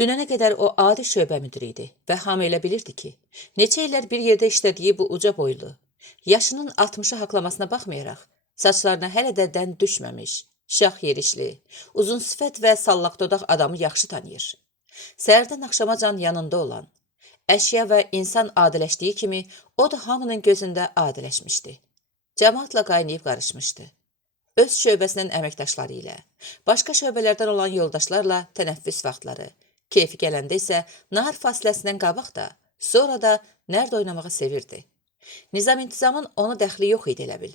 Dünənə qədər o adi şöbə müdiri idi və hamı elə bilirdi ki, neçə illər bir yerdə işlədiyi bu uca boylu, yaşının 60'ı haqlamasına baxmayaraq, saçlarına hələ də dən düşməmiş, şax yerişli, uzun sifət və sallaq dodaq adamı yaxşı tanıyır. Səhərdən axşamacan yanında olan, əşya və insan adiləşdiyi kimi, o da hamının gözündə adiləşmişdi. Cəmaatla qaynayıb qarışmışdı. Öz şöbəsinin əməkdaşları ilə, başqa şöbələrdən olan yoldaşlarla tənəffüs vaxtları, keyfi gələndə isə nahar fasiləsindən qabaq da, sonra da nərd oynamağı sevirdi. Nizam-intizamın ona dəxli yox idi elə bil.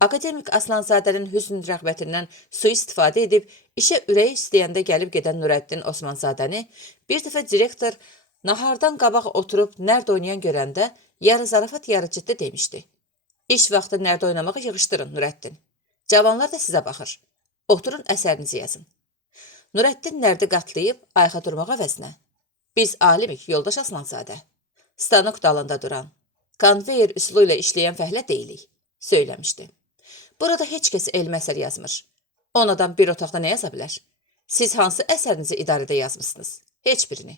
Akademik Aslanzadənin hüsn rəğbətindən sui-istifadə edib, işə ürəyi istəyəndə gəlib gedən Nurəddin Osmanzadəni bir dəfə direktor nahardan qabaq oturub nərd oynayan görəndə yarı zarafat yarı ciddi demişdi. İş vaxtı nərd oynamağı yığışdırın Nurəddin. Cavanlar da sizə baxır. Oturun əsərinizi yazın. Nurəddin nərdi qatlayıb ayğa durmağa vəznə. Biz alimik, yoldaş Aslanzadə. Stanok dalında duran, konveyer üsulu ilə işləyən fəhlə deyilik, söyləmişdi. Burada heç kəs elmi əsər yazmır. 10 adam bir otaqda nə yaza bilər? Siz hansı əsərinizi idarədə yazmışsınız? Heç birini.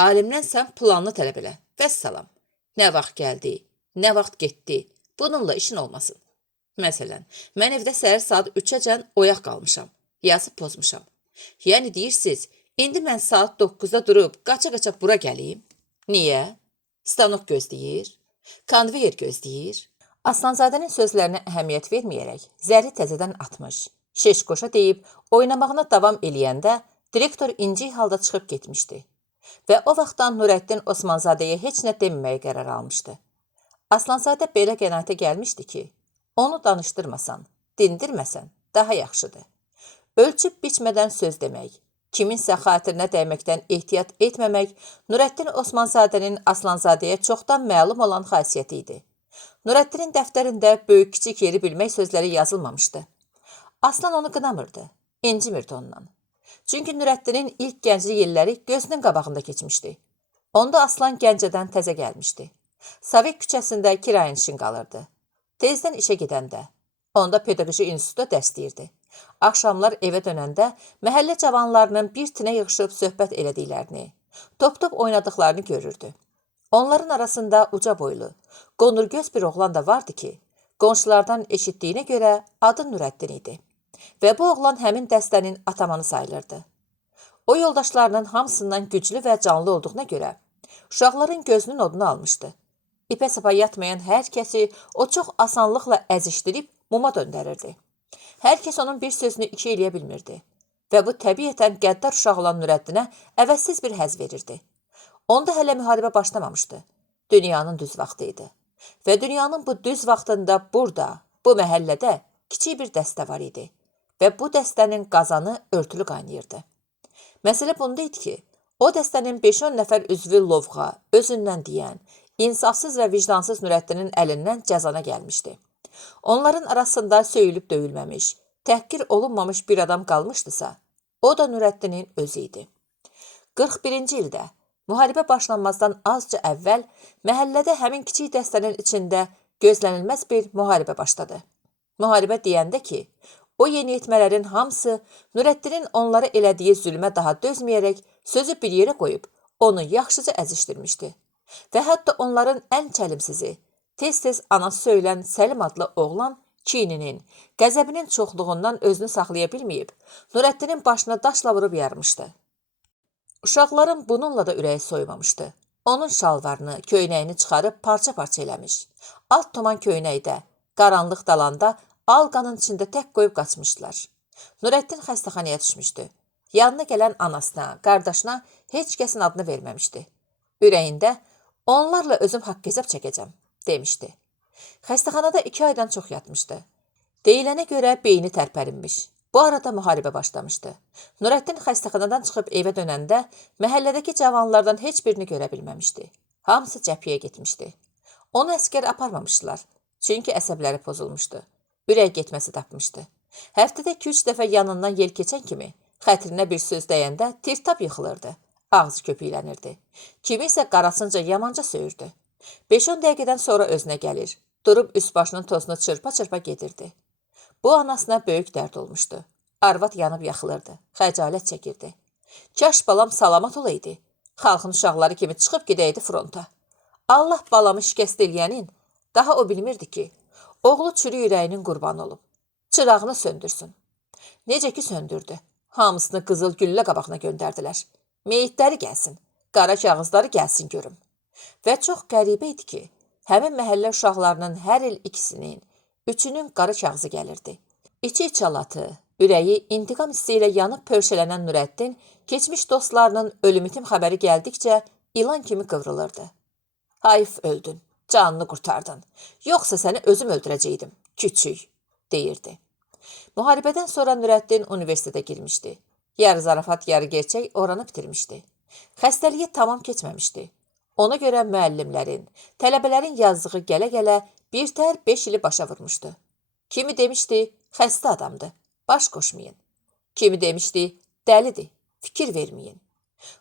Alimdən sən planını tələb elə. Vəssalam. Nə vaxt gəldi, nə vaxt getdi, bununla işin olmasın. Məsələn, mən evdə səhər saat 3-əcən oyaq qalmışam, yazıb pozmuşam. Yəni deyirsiniz, indi mən saat 9-da durub qaça-qaça bura gəlim? Niyə? Stanok gözləyir, konveyer gözləyir. Aslanzadənin sözlərinə əhəmiyyət verməyərək, zəri təzədən atmış, şeş qoşa deyib, oynamağına davam eləyəndə direktor inci halda çıxıb getmişdi. Və o vaxtdan Nurəddin Osmanzadəyə heç nə deməməyə qərar almışdı. Aslanzadə belə qənaətə gəlmişdi ki, onu danışdırmasan, dindirməsən, daha yaxşıdır. Ölçüb biçmədən söz demək, kiminsə xatirinə dəyməkdən ehtiyat etməmək Nurəddin Osmanzadənin Aslanzadəyə çoxdan məlum olan xasiyyəti idi. Nurəddinin dəftərində böyük-kiçik yeri bilmək sözləri yazılmamışdı. Aslan onu qınamırdı, incimirdi ondan. Çünki Nurəddinin ilk gənclik illəri gözünün qabağında keçmişdi. Onda Aslan Gəncədən təzə gəlmişdi. Sovet küçəsində kirayənişin qalırdı. Tezdən işə gedəndə, onda pedaqoji institutda dərs deyirdi. Axşamlar evə dönəndə məhəllə cavanlarının bir tinə yığışıb söhbət elədiklərini, top-top oynadıqlarını görürdü. Onların arasında uca boylu, qonurgöz bir oğlan da vardı ki, qonşulardan eşitdiyinə görə adı Nurəddin idi. Və bu oğlan həmin dəstənin atamanı sayılırdı. O yoldaşlarının hamısından güclü və canlı olduğuna görə uşaqların gözünün odunu almışdı. İpə-sapa yatmayan hər kəsi o çox asanlıqla əzişdirib muma döndərirdi. Hər kəs onun bir sözünü iki eləyə bilmirdi. Və bu təbiətən qəddar uşaq olan Nurəddinə əvəzsiz bir həz verirdi. Onda hələ müharibə başlamamışdı. Dünyanın düz vaxtı idi. Və dünyanın bu düz vaxtında burada, bu məhəllədə kiçik bir dəstə var idi. Və bu dəstənin qazanı örtülü qaynayırdı. Məsələ bunda idi ki, o dəstənin 5-10 nəfər üzvü lovğa, özündən deyən, insafsız və vicdansız Nurəddinin əlindən cəzana gəlmişdi. Onların arasında söyülüb döyülməmiş, təhqir olunmamış bir adam qalmışdısa, o da Nurəddinin özü idi. 41-ci ildə, müharibə başlanmazdan azca əvvəl, məhəllədə həmin kiçik dəstənin içində gözlənilməz bir müharibə başladı. Müharibə deyəndə ki, o yeniyetmələrin hamısı Nurəddinin onlara elədiyi zülmə daha dözməyərək sözü bir yerə qoyub, onu yaxşıca əzişdirmişdi. Və hətta onların ən çəlimsizi, tez-tez anası söylən Səlim adlı oğlan kininin, qəzəbinin çoxluğundan özünü saxlaya bilməyib, Nurəddinin başına daşla vurub yarmışdı. Uşaqların bununla da ürəyi soymamışdı. Onun şalvarını, köynəyini çıxarıb parça-parça eləmiş. Alt toman köynəkdə, qaranlıq dalanda alqanın içində tək qoyub qaçmışdılar. Nurəddin xəstəxanaya düşmüşdü. Yanına gələn anasına, qardaşına heç kəsin adını verməmişdi. Ürəyində, onlarla özüm haqq hesab çəkəcəm, demişdi. Xəstəxanada 2 aydan çox yatmışdı. Deyilənə görə beyni tərpərinmiş. Bu arada müharibə başlamışdı. Nurəddin xəstəxanadan çıxıb evə dönəndə məhəllədəki cavanlardan heç birini görə bilməmişdi. Hamısı cəbhəyə getmişdi. Onu əskər aparmamışdılar. Çünki əsəbləri pozulmuşdu. Ürək getməsi tapmışdı. Həftədə 2-3 dəfə yanından yel keçən kimi xətrinə bir söz dəyəndə tir-tap yıxılırdı. Ağzı köpüklənirdi. Kimi isə qarasınca yamanca söyürdü. 5-10 dəqiqədən sonra özünə gəlir. Durub üst başının tozunu çırpa-çırpa gedirdi. Bu anasına böyük dərd olmuşdu. Arvad yanıb yaxılırdı. Xəcalət çəkirdi. Kaş balam salamat olaydı. Xalqın uşaqları kimi çıxıb gedəydi fronta. Allah balamı şikəst eləyənin, daha o bilmirdi ki, oğlu çürü ürəyinin qurbanı olub. Çırağını söndürsün. Necə ki söndürdü. Hamısını qızıl güllə qabağına göndərdilər. Meyitləri gəlsin, qara kağızları gəlsin görüm. Və çox qəribə idi ki, həmin məhəllə uşaqlarının hər il ikisinin, üçünün qara kağızı gəlirdi. İçi çalatı, ürəyi intiqam hissi ilə yanıb pörşələnən Nurəddin, keçmiş dostlarının ölüm-itim xəbəri gəldikcə ilan kimi qıvrılırdı. Hayf öldün, canını qurtardın. Yoxsa səni özüm öldürəcəydim, küçük, deyirdi. Müharibədən sonra Nurəddin universitetə girmişdi. Yarı zarafat, yarı gerçək oranı bitirmişdi. Xəstəliyi tamam keçməmişdi. Ona görə müəllimlərin, tələbələrin yazdığı gələ-gələ birtəhər 5 ili başa vurmuşdu. Kimi demişdi, xəstə adamdır, baş qoşmayın. Kimi demişdi, dəlidir, fikir verməyin.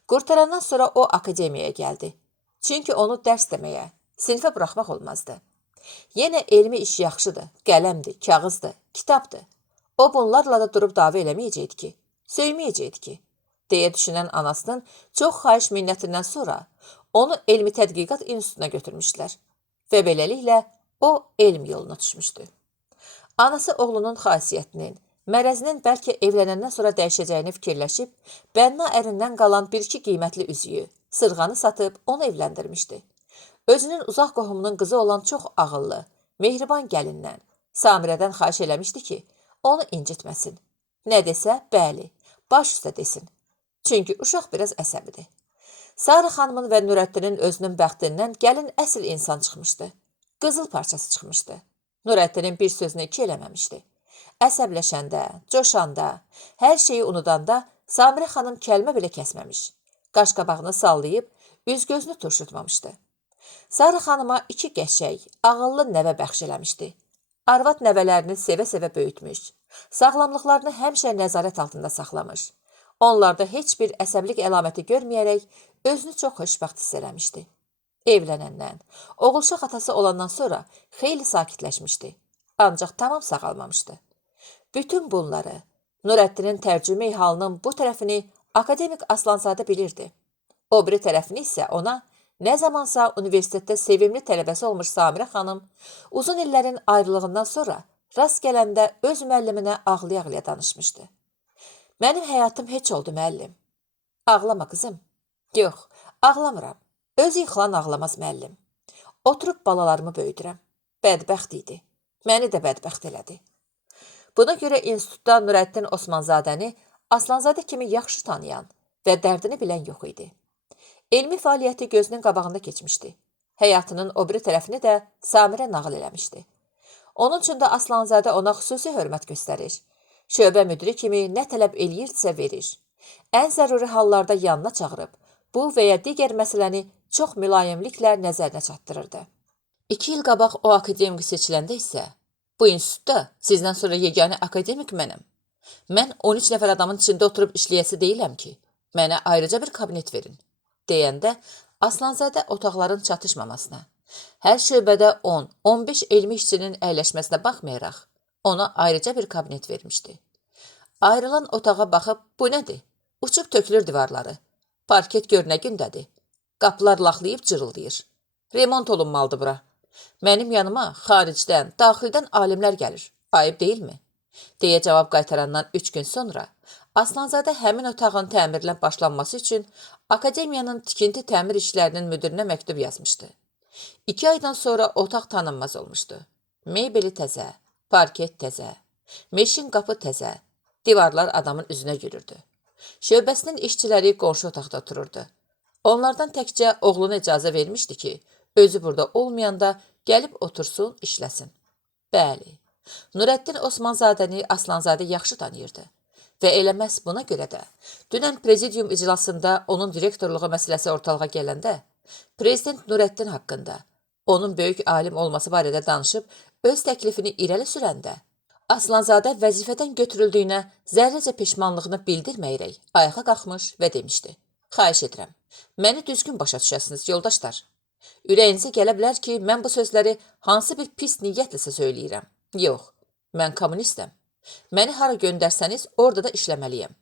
Qurtarandan sonra o akademiyaya gəldi. Çünki onu dərs deməyə, sinifə buraxmaq olmazdı. Yenə elmi iş yaxşıdır, qələmdir, kağızdır, kitabdır. O bunlarla da durub dava eləməyəcəkdi ki, söyməyəcəkdi ki, deyə düşünən anasının çox xahiş minnətindən sonra onu elmi tədqiqat institutuna götürmüşlər və beləliklə o elm yoluna düşmüşdü. Anası oğlunun xasiyyətinin, mərəzinin bəlkə evlənəndən sonra dəyişəcəyini fikirləşib, bənna ərindən qalan bir-iki qiymətli üzüyü, sırğanı satıb onu evləndirmişdi. Özünün uzaq qohumunun qızı olan çox ağıllı, mehriban gəlindən, Samirədən xahiş eləmişdi ki, onu incitməsin. Nə desə, bəli, baş üstə desin. Çünki uşaq biraz əsəbidir. Sarı xanımın və Nurəddinin özünün bəxtindən gəlin əsl insan çıxmışdı. Qızıl parçası çıxmışdı. Nurəddinin bir sözünü iki eləməmişdi. Əsəbləşəndə, coşanda, hər şeyi unudanda Samirə xanım kəlmə belə kəsməmiş. Qaşqabağını sallayıb, üz-gözünü turşutmamışdı. Sarı xanıma 2 qəşəng, ağıllı nəvə bəxş eləmişdi. Arvad nəvələrini sevə-sevə böyütmüş. Sağlamlıqlarını həmişə nəzarət altında saxlamış. Onlarda heç bir əsəblik əlaməti görməyərək özünü çox xoşbəxt hiss eləmişdi. Evlənəndən, oğulşaq atası olandan sonra xeyli sakitləşmişdi. Ancaq tamam sağalmamışdı. Bütün bunları Nurəddinin tərcümə halının bu tərəfini akademik Aslanzadə bilirdi. O biri tərəfini isə ona nə zamansa universitetdə sevimli tələbəsi olmuş Samirə xanım uzun illərin ayrılığından sonra rast gələndə öz müəlliminə ağlaya-ağlaya danışmışdı. Mənim həyatım heç oldu müəllim. Ağlama qızım. Yox, ağlamıram. Özü yıxılan ağlamaz müəllim. Oturub balalarımı böyüdürəm. Bədbəxt idi. Məni də bədbəxt elədi. Buna görə institutda Nurəddin Osmanzadəni Aslanzadə kimi yaxşı tanıyan və dərdini bilən yox idi. Elmi fəaliyyəti gözünün qabağında keçmişdi. Həyatının o biri tərəfini də Samirə nağıl eləmişdi. Onun üçün də Aslanzadə ona xüsusi hörmət göstərir. Şöbə müdiri kimi nə tələb eləyirdisə verir. Ən zəruri hallarda yanına çağırıb, bu və ya digər məsələni çox mülayimliklə nəzərinə çatdırırdı. 2 il qabaq o akademik seçiləndə isə, bu institutda sizdən sonra yeganə akademik mənəm. Mən 13 nəfər adamın içində oturub işləyəsi deyiləm ki, mənə ayrıca bir kabinet verin, deyəndə Aslanzadə otaqların çatışmamasına, hər şöbədə 10-15 elmi işçinin əyləşməsinə baxmayaraq, ona ayrıca bir kabinet vermişdi. Ayrılan otağa baxıb, bu nədir? Uçub tökülür divarları. Parket gör nə gündədir. Qapılar laxlayıb cırıldayır. Remont olunmalıdır bura. Mənim yanıma xaricdən, daxildən alimlər gəlir. Ayıb deyilmi? Deyə cavab qaytarandan 3 gün sonra Aslanzadə həmin otağın təmirlə başlanması üçün akademiyanın tikinti təmir işlərinin müdirinə məktub yazmışdı. 2 aydan sonra otaq tanınmaz olmuşdu. Meybeli təzə, parket təzə, meşin qapı təzə, divarlar adamın üzünə gülürdü. Şöbəsinin işçiləri qonşu otaqda otururdu. Onlardan təkcə oğluna icazə vermişdi ki, özü burada olmayanda gəlib otursun, işləsin. Bəli, Nurəddin Osmanzadəni Aslanzadə yaxşı tanıyırdı. Və elə məhz buna görə də dünən prezidium iclasında onun direktorluğu məsələsi ortalığa gələndə prezident Nurəddin haqqında onun böyük alim olması barədə danışıb öz təklifini irəli sürəndə Aslanzadə vəzifədən götürüldüyünə zərrəcə peşmanlığını bildirməyərək ayağa qalxmış və demişdi. Xahiş edirəm, məni düzgün başa düşəsiniz, yoldaşlar. Ürəyinizə gələ bilər ki, mən bu sözləri hansı bir pis niyyətləsə söyləyirəm. Yox, mən kommunistəm. Məni hara göndərsəniz, orada da işləməliyəm.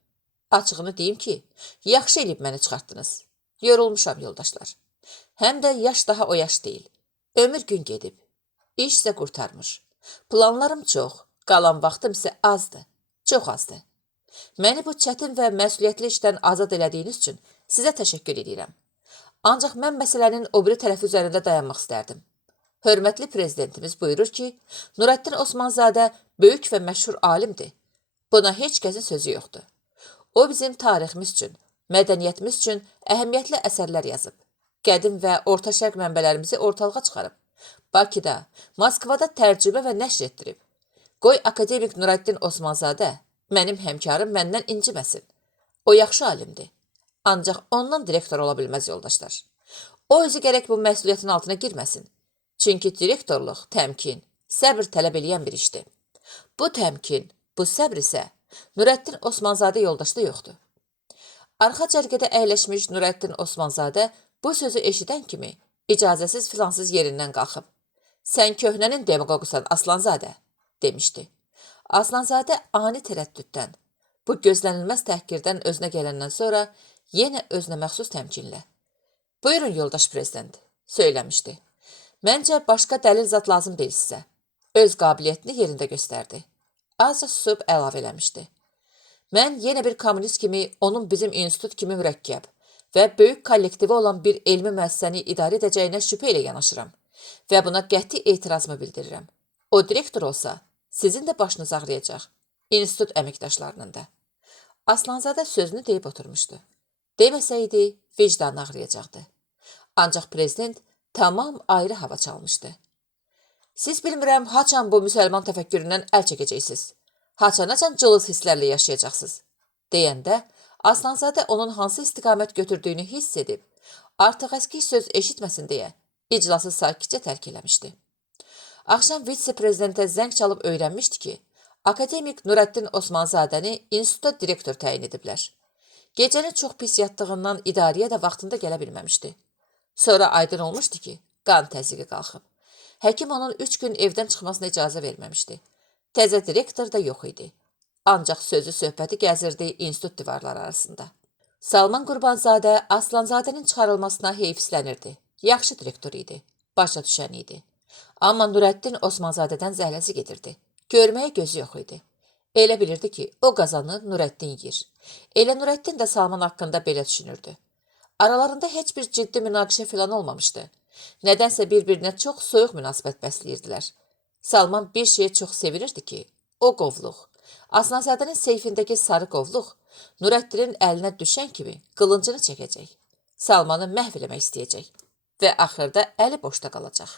Açığını deyim ki, yaxşı eləyib məni çıxartdınız. Yorulmuşam yoldaşlar. Həm də yaş daha o yaş deyil. Ömür gün gedib. İş isə qurtarmış. Planlarım çox, qalan vaxtım isə azdır. Çox azdır. Məni bu çətin və məsuliyyətli işdən azad elədiyiniz üçün sizə təşəkkür edirəm. Ancaq mən məsələnin o biri tərəfi üzərində dayanmaq istərdim. Hörmətli prezidentimiz buyurur ki, Nurəddin Osmanzadə böyük və məşhur alimdir. Buna heç kəsin sözü yoxdur. O bizim tariximiz üçün, mədəniyyətimiz üçün əhəmiyyətli əsərlər yazıb. Qədim və orta şərq mənbələrimizi ortalığa çıxarıb. Bakıda, Moskvada tərcümə və nəşr etdirib. Qoy akademik Nurəddin Osmanzadə, mənim həmkarım məndən inciməsin. O yaxşı alimdir. Ancaq ondan direktor ola bilməz yoldaşlar. O özü gərək bu məsuliyyətin altına girməsin. Çünki direktorluq, təmkin, səbr tələb eləyən bir işdir. Bu təmkin, bu səbr isə Nurəddin Osmanzadə yoldaşda yoxdur. Arxa cərgədə əyləşmiş Nurəddin Osmanzadə bu sözü eşidən kimi icazəsiz filansız yerindən qalxıb. Sən köhnənin demagogusan Aslanzadə, demişdi. Aslanzadə ani tərəddüddən, bu gözlənilməz təhqirdən özünə gələndən sonra yenə özünə məxsus təmkinlə. Buyurun yoldaş prezident, söyləmişdi. Məncə başqa dəlil zat lazım deyil sizə. Öz qabiliyyətini yerində göstərdi. Azca susub əlavə eləmişdi. Mən yenə bir kommunist kimi onun bizim institut kimi mürəkkəb və böyük kollektivi olan bir elmi müəssisəni idarə edəcəyinə şübhə ilə yanaşıram və buna qəti etirazımı bildirirəm. O direktor olsa, sizin də başınız ağrıyacaq, institut əməkdaşlarının da. Aslanzadə sözünü deyib oturmuşdu. Deməsəydi, vicdanı ağrıyacaqdı. Ancaq prezident tamam ayrı hava çalmışdı. Siz bilmirəm, haçan bu müsəlman təfəkküründən əl çəkəcəksiniz. Haçanacan cılız hisslərlə yaşayacaqsınız. Deyəndə, Aslanzadə onun hansı istiqamət götürdüyünü hiss edib, artıq əski söz eşitməsin deyə iclası sakitcə tərk eləmişdi. Axşam vitse-prezidentə zəng çalıb öyrənmişdi ki, akademik Nurəddin Osmanzadəni institut direktor təyin ediblər. Gecəni çox pis yatdığından idarəyə də vaxtında gələ bilməmişdi. Sonra aydın olmuşdu ki, qan təzyiqi qalxıb. Həkim onun 3 gün evdən çıxmasına icazə verməmişdi. Təzə direktor da yox idi. Ancaq sözü söhbəti gəzirdi institut divarları arasında. Salman Qurbanzadə Aslanzadənin çıxarılmasına heyfislənirdi. Yaxşı direktor idi, başa düşən idi. Amma Nurəddin Osmanzadədən zəhləsi gedirdi. Görməyə gözü yox idi. Elə bilirdi ki, o qazanı Nurəddin yiyir. Elə Nurəddin də Salman haqqında belə düşünürdü. Aralarında heç bir ciddi münaqişə filan olmamışdı. Nədənsə bir-birinə çox soyuq münasibət bəsləyirdilər. Salman bir şeyi çox sevirirdi ki, o qovluq. Aslanzadənin seyfindəki sarı qovluq Nurəddinin əlinə düşən kimi qılıncını çəkəcək. Salmanı məhv eləmək istəyəcək və axırda əli boşda qalacaq.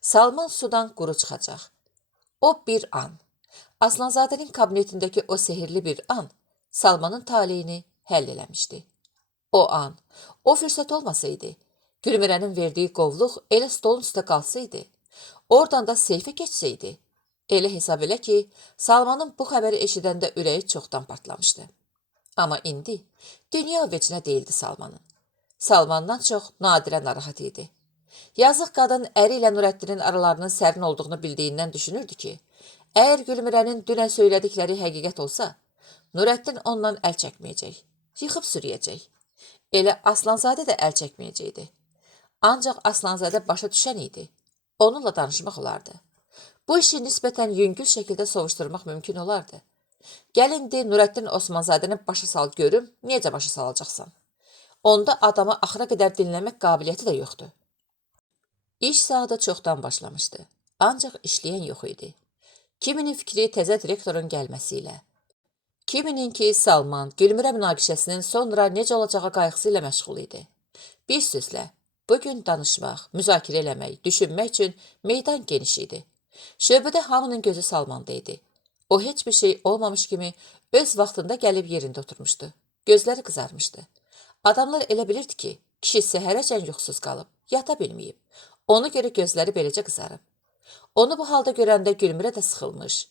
Salman sudan quru çıxacaq. O bir an, Aslanzadənin kabinetindəki o sehirli bir an Salmanın taleyini həll eləmişdi. O an, o fürsət olmasaydı, Gülmirənin verdiyi qovluq elə stolun üstə qalsaydı, oradan da seyfə keçsəydi, elə hesab elə ki, Salmanın bu xəbəri eşidəndə ürəyi çoxdan partlamışdı. Amma indi dünya vecinə deyildi Salmanın. Salmandan çox Nadirə narahat idi. Yazıq qadın əri ilə Nurəddinin aralarının sərin olduğunu bildiyindən düşünürdü ki, əgər Gülmirənin dünən söylədikləri həqiqət olsa, Nurəddin ondan əl çəkməyəcək, yıxıb sürüyəcək. Elə Aslanzadə də əl çəkməyəcəkdi. Ancaq Aslanzadə başa düşən idi. Onunla danışmaq olardı. Bu işi nisbətən yüngül şəkildə sovuşturmaq mümkün olardı. Gəl indi Nurəddin Osmanzadəni başa sal görüm, necə başa salacaqsan. Onda adamı axıra qədər dinləmək qabiliyyəti də yoxdur. İş saatı çoxdan başlamışdı. Ancaq işləyən yox idi. Kiminin fikri təzə direktorun gəlməsi ilə. Kiminin ki, Salman, Gülmirə münaqişəsinin sonra necə olacağı qayğısı ilə məşğul idi. Bir sözlə, bugün danışmaq, müzakirə eləmək, düşünmək üçün meydan geniş idi. Şöbədə hamının gözü Salmanda idi. O heç bir şey olmamış kimi öz vaxtında gəlib yerində oturmuşdu. Gözləri qızarmışdı. Adamlar elə bilirdi ki, kişi səhərəcən yuxusuz qalıb, yata bilməyib. Ona görə gözləri beləcə qızarıb. Onu bu halda görəndə Gülmirə də sıxılmış.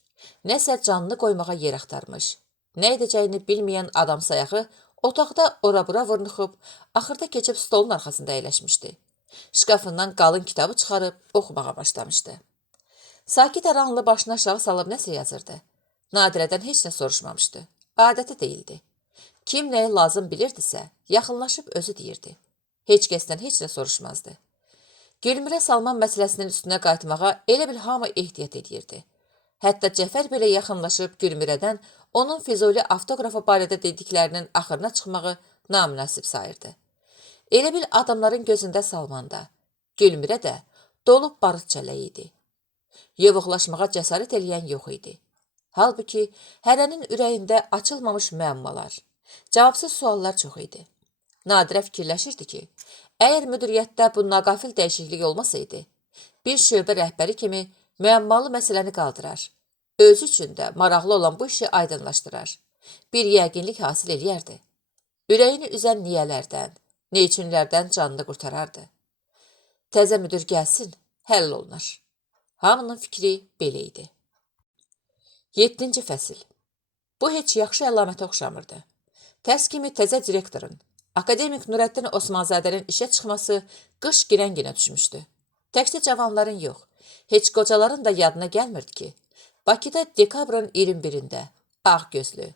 Nəsə canını qoymağa yer axtarmış. Nə edəcəyini bilməyən adam sayağı otaqda ora-bura vurnuxub, axırda keçib stolun arxasında əyləşmişdi. Şkafından qalın kitabı çıxarıb oxumağa başlamışdı. Sakit aranlı başını aşağı salıb nəsə yazırdı. Nadirədən heç nə soruşmamışdı. Adəti deyildi. Kim nəyə lazım bilirdisə, yaxınlaşıb özü deyirdi. Heç kəsdən heç nə soruşmazdı. Gülmürə Salman məsələsinin üstünə qayıtmağa elə bil hamı ehtiyat edirdi. Hətta Cəfər belə yaxınlaşıb Gülmürədən onun Füzuli avtoqrafı barədə dediklərinin axırına çıxmağı namünasib sayırdı. Elə bil adamların gözündə Salmanda, Gülmürə də dolub barıt çələyi idi. Yovuqlaşmağa cəsarət eləyən yox idi. Halbuki hərənin ürəyində açılmamış müəmmalar, cavabsız suallar çox idi. Nadirə fikirləşirdi ki, əgər müdiriyyətdə bu naqafil dəyişiklik olmasaydı, bir şöbə rəhbəri kimi müəmmalı məsələni qaldırar, özü üçün də maraqlı olan bu işi aydınlaşdırar, bir yəqinlik hasil eləyərdi. Ürəyini üzən niyələrdən, neçünlərdən canını qurtarardı. Təzə müdir gəlsin, həll olunar. Hamının fikri belə idi. 7-ci fəsil. Bu heç yaxşı əlamətə oxşamırdı. Tərs kimi təzə direktorun, akademik Nurəddin Osmanzadənin işə çıxması qış girən-ginə düşmüşdü. Təkcə cavanların yox, heç qocaların da yadına gəlmirdi ki, Bakıda dekabrın 21-də ağ gözlü,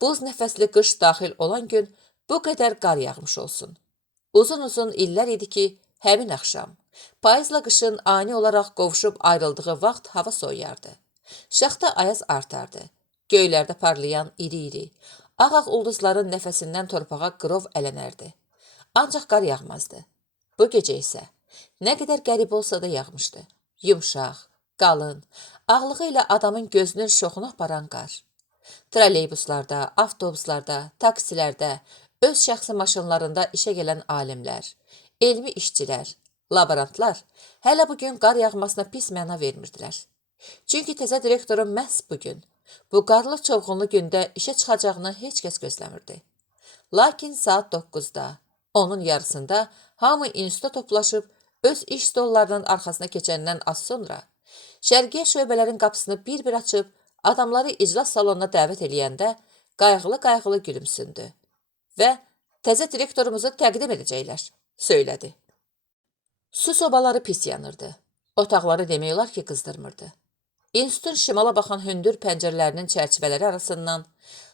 buz nəfəsli qış daxil olan gün bu qədər qar yağmış olsun. Uzun-uzun illər idi ki, həmin axşam, payızla qışın ani olaraq qovuşub ayrıldığı vaxt hava soyuyardı. Şaxta ayaz artardı. Göylərdə parlayan iri-iri, ağ-ağ ulduzların nəfəsindən torpağa qırov ələnərdi. Ancaq qar yağmazdı. Bu gecə isə nə qədər qəribə olsa da yağmışdı. Yumşaq, qalın, ağlığı ilə adamın gözünün şoxunu aparan qar. Trolleybuslarda, avtobuslarda, taksilərdə, öz şəxsi maşınlarında işə gələn alimlər, elmi işçilər, laborantlar hələ bugün qar yağmasına pis məna vermirdilər. Çünki təzə direktorun məhz bugün, bu qarlı çovğunlu gündə işə çıxacağını heç kəs gözləmirdi. Lakin saat 9-da, onun yarısında hamı instituta toplaşıb öz iş stollarının arxasına keçəndən az sonra, şərqiyyə şöbələrin qapısını bir-bir açıb adamları iclas salonuna dəvət eləyəndə qayğılı-qayğılı gülümsündü və təzə direktorumuzu təqdim edəcəklər, söylədi. Su sobaları pis yanırdı. Otaqları demək olar ki, qızdırmırdı. İnstitutun şimala baxan hündür pəncərələrinin çərçivələri arasından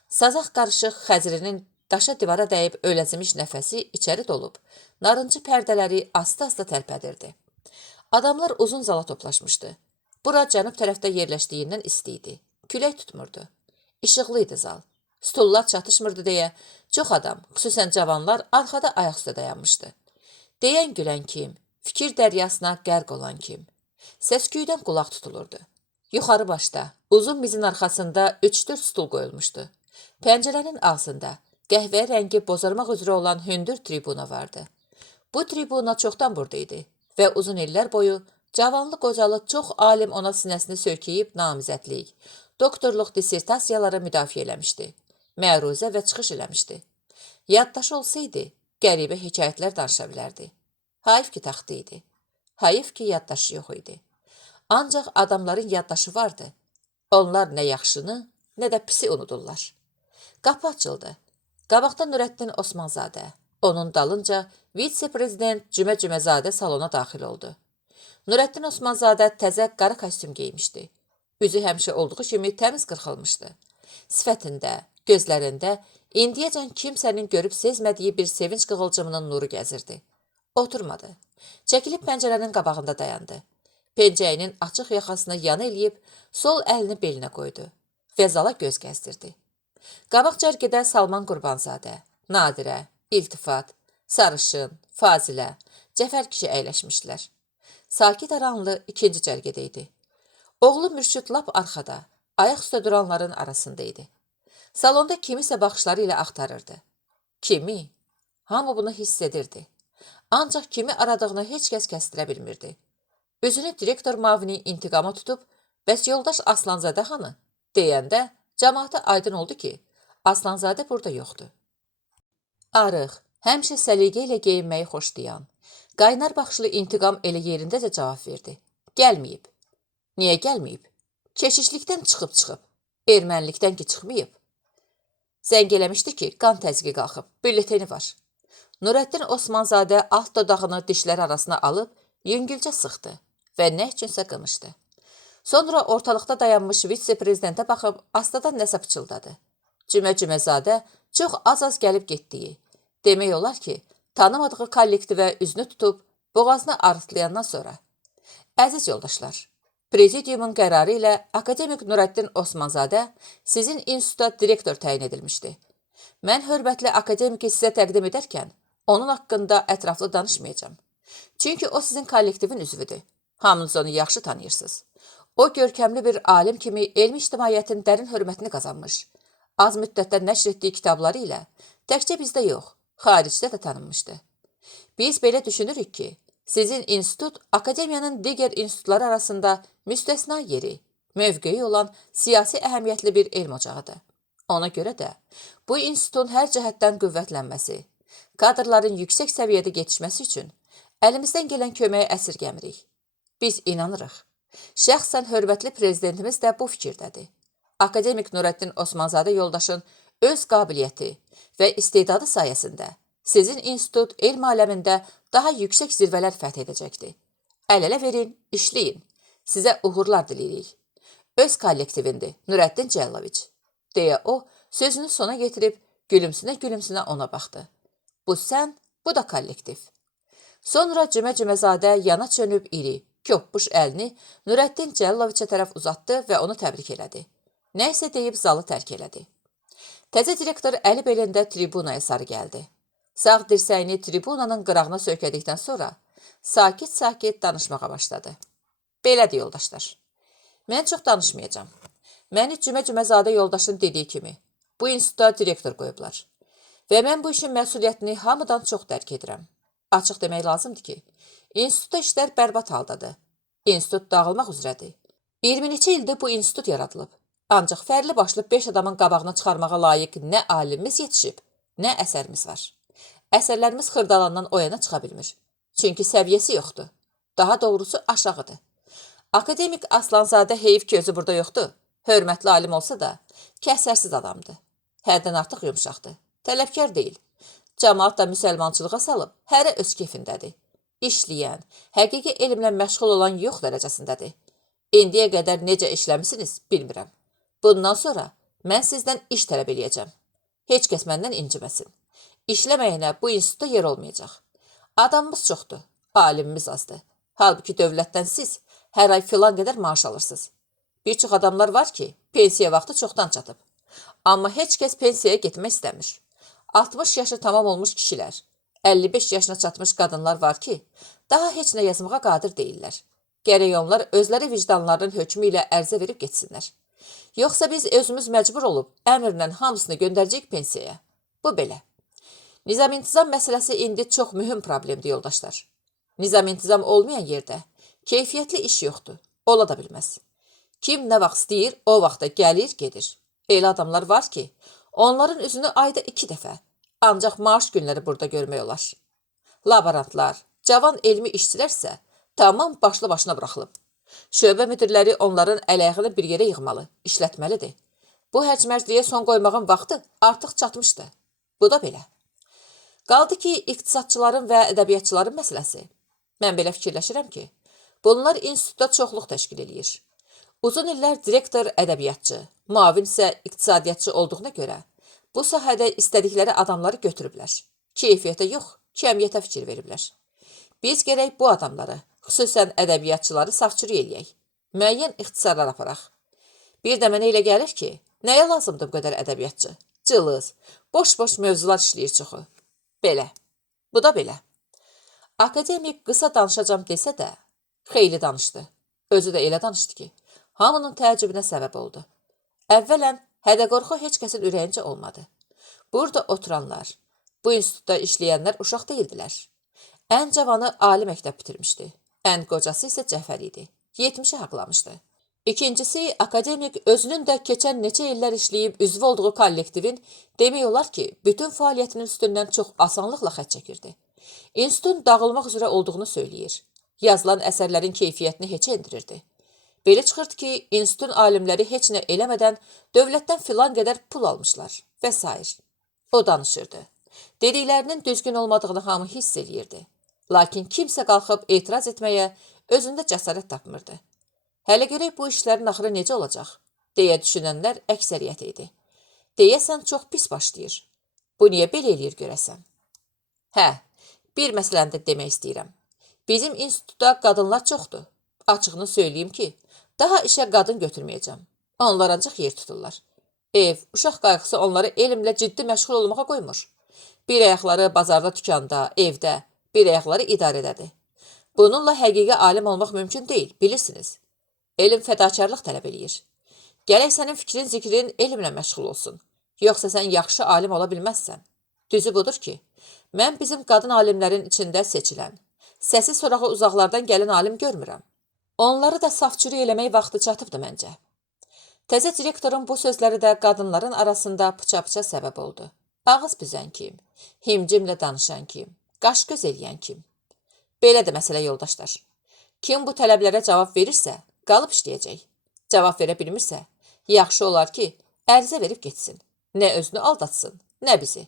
sazaq qarışıq xəzrinin daşa divara dəyib öləzimiş nəfəsi içəri dolub, narıncı pərdələri asta-asta tərpədirdi. Adamlar uzun zala toplaşmışdı. Bura cənub tərəfdə yerləşdiyindən isti idi. Külək tutmurdu. İşıqlı idi zal. Stullar çatışmırdı deyə çox adam, xüsusən cavanlar arxada ayaq üstə dayanmışdı. Deyən gülən kim, fikir dəryasına qərq olan kim. Səsküydən qulaq tutulurdu. Yuxarı başda, uzun mizin arxasında 3-4 stul qoyulmuşdu. Pəncərənin ağzında qəhvə rəngi bozarmaq üzrə olan hündür tribuna vardı. Bu tribuna çoxdan burada idi və uzun illər boyu cavanlı qocalı çox alim ona sinəsini söykəyib namizədlik, doktorluq dissertasiyaları müdafiə eləmişdi, məruzə və çıxış eləmişdi. Yaddaşı olsaydı, qəribə hekayətlər danışa bilərdi. Hayif ki taxtı idi. Hayif ki yaddaşı yox idi. Ancaq adamların yaddaşı vardı. Onlar nə yaxşını, nə də pisi unudurlar. Qapı açıldı. Qabaqda Nurəddin Osmanzadə, onun dalınca vitse-prezident Cümə-Cüməzadə salona daxil oldu. Nurəddin Osmanzadə təzə qara kostyum geymişdi. Üzü həmişə olduğu kimi təmiz qırxılmışdı. Sifətində, gözlərində indiyəcən kimsənin görüb sezmədiyi bir sevinç qığılcımının nuru gəzirdi. Oturmadı. Çəkilib pəncərənin qabağında dayandı. Pencəyinin açıq yaxasını yana eləyib, sol əlini belinə qoydu və zala göz gəzdirdi. Qabaq cərgədə Salman Qurbanzadə, Nadirə, İltifat, Sarışın, Fazilə, Cəfər kişi əyləşmişdilər. Sakit aranlı ikinci cərgədə idi. Oğlu Mürşid lap arxada, ayaq üstə duranların arasında idi. Salonda kimisə baxışları ilə axtarırdı. Kimi? Hamı bunu hiss edirdi. Ancaq kimi aradığını heç kəs kəstirə bilmirdi. Üzünü direktor mavini intiqama tutub, bəs yoldaş Aslanzadə xanı deyəndə cəmaata aydın oldu ki, Aslanzadə burada yoxdur. Arıq, həmişə səliqə ilə geyinməyi xoşlayan, qaynar baxışlı intiqam elə yerindəcə cavab verdi. Gəlməyib. Niyə gəlməyib? Keşişlikdən çıxıb, ermənilikdən ki çıxmayıb. Zəng eləmişdi ki, qan təzyiqi qalxıb, bülleteni var. Nurəddin Osmanzadə alt dodağını dişləri arasına alıb, yüngülcə sıxdı və nə üçünsə qımışdı. Sonra ortalıqda dayanmış vitse-prezidentə baxıb astadan nəsə pıçıldadı. Cümə-Cüməzadə Çox az gəlib getdiyi, demək olar ki, tanımadığı kollektivə üzünü tutub, boğazını arıtlayandan sonra. Əziz yoldaşlar, Prezidiumun qərarı ilə Akademik Nurəddin Osmanzadə sizin instituta direktor təyin edilmişdi. Mən hörmətli akademiki sizə təqdim edərkən, onun haqqında ətraflı danışmayacağım. Çünki o sizin kollektivin üzvüdür. Hamınız onu yaxşı tanıyırsınız. O görkəmli bir alim kimi elmi ictimaiyyətin dərin hörmətini qazanmış. Az müddətdə nəşr etdiyi kitabları ilə təkcə bizdə yox, xaricdə də tanınmışdı. Biz belə düşünürük ki, sizin institut akademiyanın digər institutları arasında müstəsna yeri, mövqeyi olan siyasi əhəmiyyətli bir elm ocağıdır. Ona görə də bu institutun hər cəhətdən qüvvətlənməsi, kadrların yüksək səviyyədə yetişməsi üçün əlimizdən gələn köməyə əsirgəmirik. Biz inanırıq. Şəxsən hörmətli prezidentimiz də bu fikirdədir. Akademik Nurəddin Osmanzadə yoldaşın öz qabiliyyəti və istedadı sayəsində sizin institut elm aləmində daha yüksək zirvələr fəth edəcəkdir. Əl-ələ verin, işləyin. Sizə uğurlar diliyirik. Öz kollektivindir, Nurəddin Cəlloviç, deyə o, sözünü sona getirib, gülümsünə-gülümsünə ona baxdı. Bu sən, bu da kollektiv. Sonra cümə-cüməzadə yana çönüb iri, köpbuş əlini Nurəddin Cəlloviçə tərəf uzatdı və onu təbrik elədi. Nəysə deyib zalı tərk elədi. Təzə direktor əli belində tribunaya sarı gəldi. Sağ dirsəyini tribunanın qırağına söykədikdən sonra sakit-sakit danışmağa başladı. Belədir, yoldaşlar. Mən çox danışmayacağım. Məni cümə-cüməzadə yoldaşın dediyi kimi bu instituta direktor qoyublar. Və mən bu işin məsuliyyətini hamıdan çox dərk edirəm. Açıq demək lazımdır ki, institutda işlər bərbad haldadır. İnstitut dağılmaq üzrədir. 20 neçə ildir bu institut yaradılıb. Ancaq fərli başlı 5 adamın qabağına çıxarmağa layiq nə alimimiz yetişib, nə əsərimiz var. Əsərlərimiz xırdalandan o yana çıxa bilmir. Çünki səviyyəsi yoxdur. Daha doğrusu aşağıdır. Akademik Aslanzadə heyif ki, özü burada yoxdur. Hörmətli alim olsa da, kəsərsiz adamdır. Həddən artıq yumşaqdır. Tələbkar deyil. Cəmaat da müsəlmançılığa salıb, hərə öz keyfindədir. İşləyən, həqiqi elmlə məşğul olan yox dərəcəsindədir. İndiyə qədər necə işləmisiniz, bilmirəm. Bundan sonra mən sizdən iş tələb eləyəcəm. Heç kəs məndən inciməsin. İşləməyinə bu institutda yer olmayacaq. Adamımız çoxdur, alimimiz azdır. Halbuki dövlətdən siz hər ay filan qədər maaş alırsınız. Bir çox adamlar var ki, pensiya vaxtı çoxdan çatıb. Amma heç kəs pensiyaya getmək istəmir. 60 yaşı tamam olmuş kişilər, 55 yaşına çatmış qadınlar var ki, daha heç nə yazmağa qadir deyirlər. Gərək onlar özləri vicdanlarının hökmü ilə ərzə verib getsinlər. Yoxsa biz özümüz məcbur olub əmrlə hamısını göndərəcək pensiyaya. Bu belə. Nizam-intizam məsələsi indi çox mühüm problemdir, yoldaşlar. Nizam-intizam olmayan yerdə keyfiyyətli iş yoxdur, ola da bilməz. Kim nə vaxt istəyir, o vaxtda gəlir, gedir. Elə adamlar var ki, onların üzünü ayda 2 dəfə, ancaq maaş günləri burada görmək olar. Laborantlar, cavan elmi işçilərsə tamam başlı başına buraxılıb. Şöbə müdirləri onların ələyağını bir yerə yığmalı, işlətməlidir. Bu həcmərcliyə son qoymağın vaxtı artıq çatmışdı. Bu da belə. Qaldı ki, iqtisadçıların və ədəbiyyatçıların məsələsi. Mən belə fikirləşirəm ki, bunlar institutda çoxluq təşkil edir. Uzun illər direktor ədəbiyyatçı, muavin isə iqtisadiyyatçı olduğuna görə bu sahədə istədikləri adamları götürüblər. Keyfiyyətə yox, kəmiyyətə fikir veriblər. Biz gərək bu adamları, xüsusən ədəbiyyatçıları safçürük eləyək. Müəyyən ixtisarlar aparaq. Bir də mənə elə gəlir ki, nəyə lazımdır bu qədər ədəbiyyatçı? Cılız, boş-boş mövzular işləyir çoxu. Belə. Bu da belə. Akademik qısa danışacam desə də, xeyli danışdı. Özü də elə danışdı ki, hamının təəccübünə səbəb oldu. Əvvələn, hədə-qorxu heç kəsin ürəyincə olmadı. Burada oturanlar, bu institutda işləyənlər uşaq deyildilər. Ən cavanı ali məktəb bitirmişdi. Ən qocası isə Cəfər idi. 70'i haqlamışdı. İkincisi, akademik özünün də keçən neçə illər işləyib üzv olduğu kollektivin demək olar ki, bütün fəaliyyətinin üstündən çox asanlıqla xətt çəkirdi. İnstitutun dağılmaq üzrə olduğunu söyləyir. Yazılan əsərlərin keyfiyyətini heçə endirirdi. Belə çıxırdı ki, institutun alimləri heç nə eləmədən dövlətdən filan qədər pul almışlar və s. O danışırdı. Dediklərinin düzgün olmadığını hamı hiss eləyirdi. Lakin kimsə qalxıb etiraz etməyə özündə cəsarət tapmırdı. Hələ görək bu işlərin axırı necə olacaq, deyə düşünənlər əksəriyyət idi. Deyəsən çox pis başlayır. Bu niyə belə eləyir görəsən? Hə, bir məsələni də demək istəyirəm. Bizim institutda qadınlar çoxdur. Açığını söyləyim ki, daha işə qadın götürməyəcəm. Onlar ancaq yer tuturlar. Ev, uşaq qayğısı onları elmlə ciddi məşğul olmağa qoymur. Bir ayaqları bazarda, dükanda, evdə, bir ayaqları idarədədir. Bununla həqiqi alim olmaq mümkün deyil, bilirsiniz. Elm fədakarlıq tələb eləyir. Gərək sənin fikrin, zikrin elmlə məşğul olsun. Yoxsa sən yaxşı alim ola bilməzsən. Düzü budur ki, mən bizim qadın alimlərin içində seçilən, səsi sorağı uzaqlardan gələn alim görmürəm. Onları da safçürük eləmək vaxtı çatıbdı məncə. Təzə direktorun bu sözləri də qadınların arasında pıça-pıça səbəb oldu. Ağız büzən kim, himcimlə danışan kim, qaş-göz eləyən kim. Belədir məsələ yoldaşlar. Kim bu tələblərə cavab verirsə, qalıb işləyəcək. Cavab verə bilmirsə, yaxşı olar ki, ərizə verib getsin. Nə özünü aldatsın, nə bizi.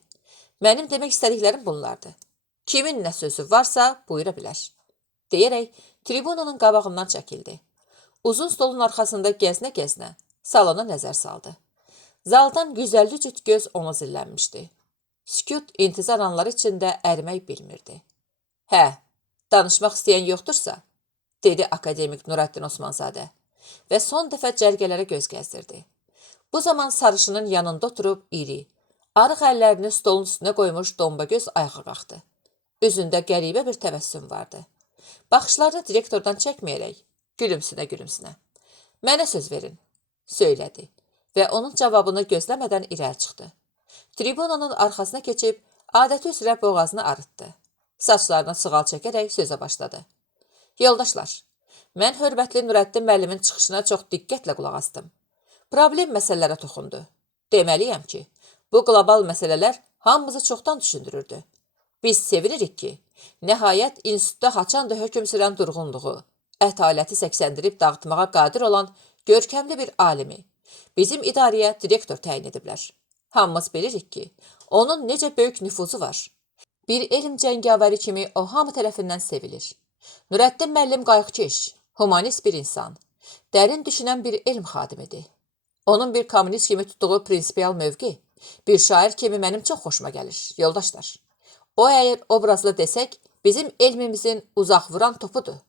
Mənim demək istədiklərim bunlardır. Kimin nə sözü varsa buyura bilər. Deyərək tribunanın qabağından çəkildi. Uzun stolun arxasında gəzinə-gəzinə salona nəzər saldı. Zaldan 150 cüt göz ona zillənmişdi. Sükut intizar anları içində ərimək bilmirdi. Hə, danışmaq istəyən yoxdursa, dedi akademik Nurəddin Osmanzadə və son dəfə cərgələrə göz gəzdirdi. Bu zaman sarışının yanında oturub iri, arıq əllərini stolun üstünə qoymuş dombagöz ayağa qalxdı. Üzündə qəribə bir təbəssüm vardı. Baxışlarını direktordan çəkməyərək gülümsünə. Mənə söz verin, söylədi və onun cavabını gözləmədən irəli çıxdı. Tribunanın arxasına keçib adəti üzrə boğazını arıtdı. Saçlarına sığal çəkərək sözə başladı. Yoldaşlar, mən hörmətli Nurəddin müəllimin çıxışına çox diqqətlə qulaq asdım. Problem məsələlərə toxundu. Deməliyəm ki, bu qlobal məsələlər hamımızı çoxdan düşündürürdü. Biz sevinirik ki, nəhayət institutda haçan da hökm sürən durğunluğu, ətaləti səksəndirib dağıtmağa qadir olan görkəmli bir alimi bizim idarəyə direktor təyin ediblər. Hamımız bilirik ki, onun necə böyük nüfuzu var. Bir elm cəngavəri kimi o hamı tərəfindən sevilir. Nurəddin müəllim qayğıkeş, humanist bir insan, dərin düşünən bir elm xadimidir. Onun bir kommunist kimi tutduğu prinsipial mövqi, bir şair kimi mənim çox xoşuma gəlir, yoldaşlar. O əgər obrazlı desək, bizim elmimizin uzaq vuran topudur.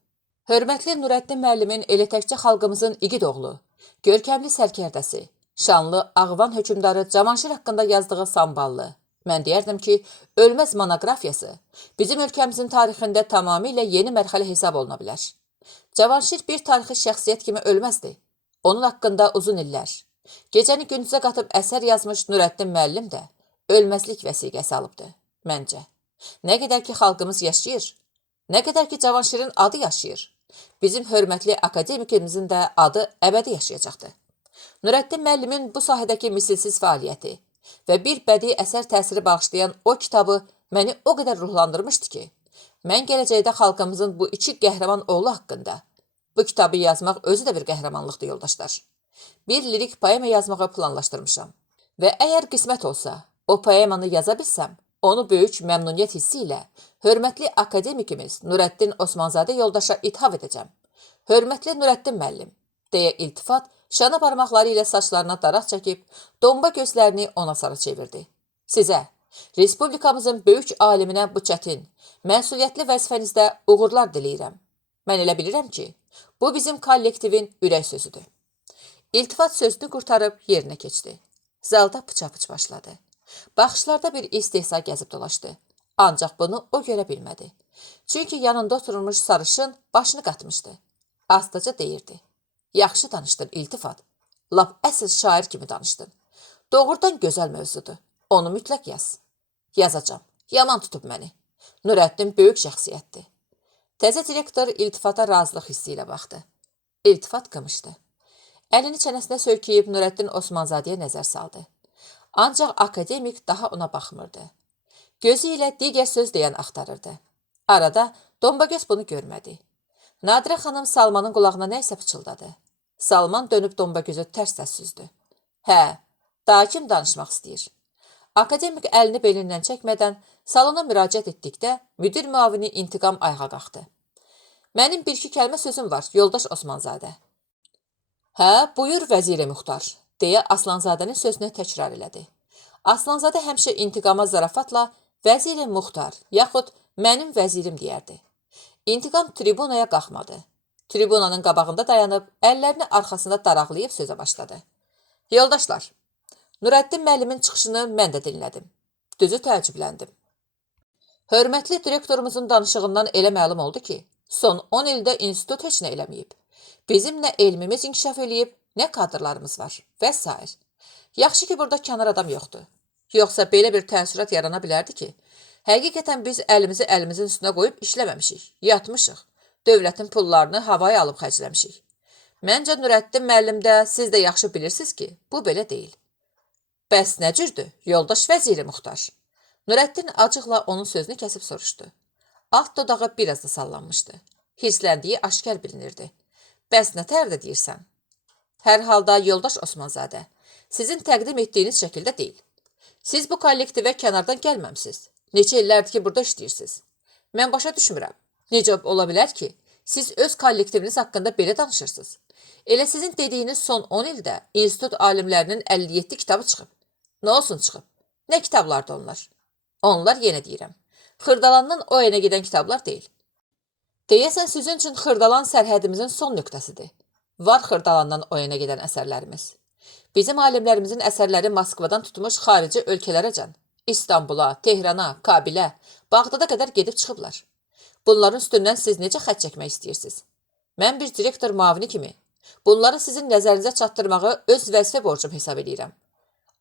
Hörmətli Nurəddin müəllimin elə təkcə xalqımızın igid oğlu, görkəmli sərkərdəsi, şanlı Ağvan hökümdarı Cavanşir haqqında yazdığı samballı, mən deyərdim ki, ölməz monoqrafiyası bizim ölkəmizin tarixində tamamilə yeni mərhələ hesab oluna bilər. Cavanşir bir tarixi şəxsiyyət kimi ölməzdi. Onun haqqında uzun illər, gecəni gündüzə qatıb əsər yazmış Nurəddin müəllim də ölməzlik vəsiqəsi alıbdı, məncə. Nə qədər ki xalqımız yaşayır, nə qədər ki Cavanşirin adı yaşayır, bizim hörmətli akademikimizin də adı əbədi yaşayacaqdır. Nurəddin müəllimin bu sahədəki misilsiz fəaliyyəti və bir bədii əsər təsiri bağışlayan o kitabı məni o qədər ruhlandırmışdı ki, mən gələcəkdə xalqımızın bu iki qəhrəman oğlu haqqında bu kitabı yazmaq özü də bir qəhrəmanlıqdır, yoldaşlar. Bir lirik poema yazmağı planlaşdırmışam və əgər qismət olsa, o poemanı yaza bilsəm, onu böyük məmnuniyyət hissi ilə hörmətli akademikimiz Nurəddin Osmanzadə yoldaşa ithaf edəcəm. Hörmətli Nurəddin müəllim, deyə iltifat şana barmaqları ilə saçlarına daraq çəkib, domba gözlərini ona sarı çevirdi. Sizə, respublikamızın böyük aliminə bu çətin, məsuliyyətli vəzifənizdə uğurlar diləyirəm. Mən elə bilirəm ki, bu bizim kollektivin ürək sözüdür. İltifat sözünü qurtarıb yerinə keçdi. Zalda pıça-pıç başladı. Baxışlarda bir istehza gəzib dolaşdı. Ancaq bunu o görə bilmədi. Çünki yanında oturmuş sarışın başını qatmışdı. Astaca deyirdi. Yaxşı danışdın iltifat. Lap əsl şair kimi danışdın. Doğrudan gözəl mövzudur. Onu mütləq yaz. Yazacam. Yaman tutub məni. Nurəddin böyük şəxsiyyətdir. Təzə direktor iltifata razılıq hissi ilə baxdı. İltifat qımışdı. Əlini çənəsinə söykəyib Nurəddin Osmanzadəyə nəzər saldı. Ancaq akademik daha ona baxmırdı. Gözü ilə digər söz deyən axtarırdı. Arada Dombagöz bunu görmədi. Nadirə xanım Salmanın qulağına nə isə pıçıldadı. Salman dönüb Dombagözü tərs-tərs süzdü. Hə, daha kim danışmaq istəyir? Akademik əlini belindən çəkmədən salona müraciət etdikdə müdir müavini intiqam ayağa qalxdı. Mənim bir-iki kəlmə sözüm var, yoldaş Osmanzadə. Hə, buyur vəzir-i muxtar, deyə Aslanzadənin sözünü təkrar elədi. Aslanzadə həmişə intiqama zarafatla vəziri Muxtar, yaxud mənim vəzirim deyərdi. İntiqam tribunaya qalxmadı. Tribunanın qabağında dayanıb, əllərini arxasında daraqlayıb sözə başladı. Yoldaşlar, Nurəddin müəllimin çıxışını mən də dinlədim. Düzü təəccübləndim. Hörmətli direktorumuzun danışığından elə məlum oldu ki, son 10 ildə institut heç nə eləməyib. Bizim nə elmimiz inkişaf eləyib, nə kadrlarımız var və s. Yaxşı ki, burada kənar adam yoxdur. Yoxsa belə bir təəssürat yarana bilərdi ki, həqiqətən biz əlimizi əlimizin üstünə qoyub işləməmişik, yatmışıq, dövlətin pullarını havaya alıb xərcləmişik. Məncə Nurəddin müəllimdə siz də yaxşı bilirsiniz ki, bu belə deyil. Bəs nə cürdür, yoldaş vəziri Muxtar? Nurəddin acıqla onun sözünü kəsib soruşdu. Alt dodağı biraz da sallanmışdı. Hirsləndiyi aşkar bilinirdi. Bəs nə tərdə deyirsən? Hər halda yoldaş Osmanzadə, sizin təqdim etdiyiniz şəkildə deyil. Siz bu kollektivə kənardan gəlməmsiniz. Neçə illərdir ki, burada işləyirsiniz. Mən başa düşmürəm. Necə ola bilər ki, siz öz kollektiviniz haqqında belə danışırsınız? Elə sizin dediyiniz son 10 ildə institut alimlərinin 57 kitabı çıxıb. Nə olsun çıxıb? Nə kitablardı onlar? Onlar, yenə deyirəm, Xırdalandan o yana gedən kitablar deyil. Deyəsən sizin üçün Xırdalan sərhədimizin son nöqtəsidir. Var Xırdalandan o yana gedən əsərlərimiz. Bizim alimlərimizin əsərləri Moskvadan tutmuş xarici ölkələrəcən, İstanbula, Tehrana, Kabilə, Bağdada qədər gedib çıxıblar. Bunların üstündən siz necə xət çəkmək istəyirsiniz? Mən bir direktor mavini kimi bunları sizin nəzərinizə çatdırmağı öz vəzifə borcum hesab edirəm.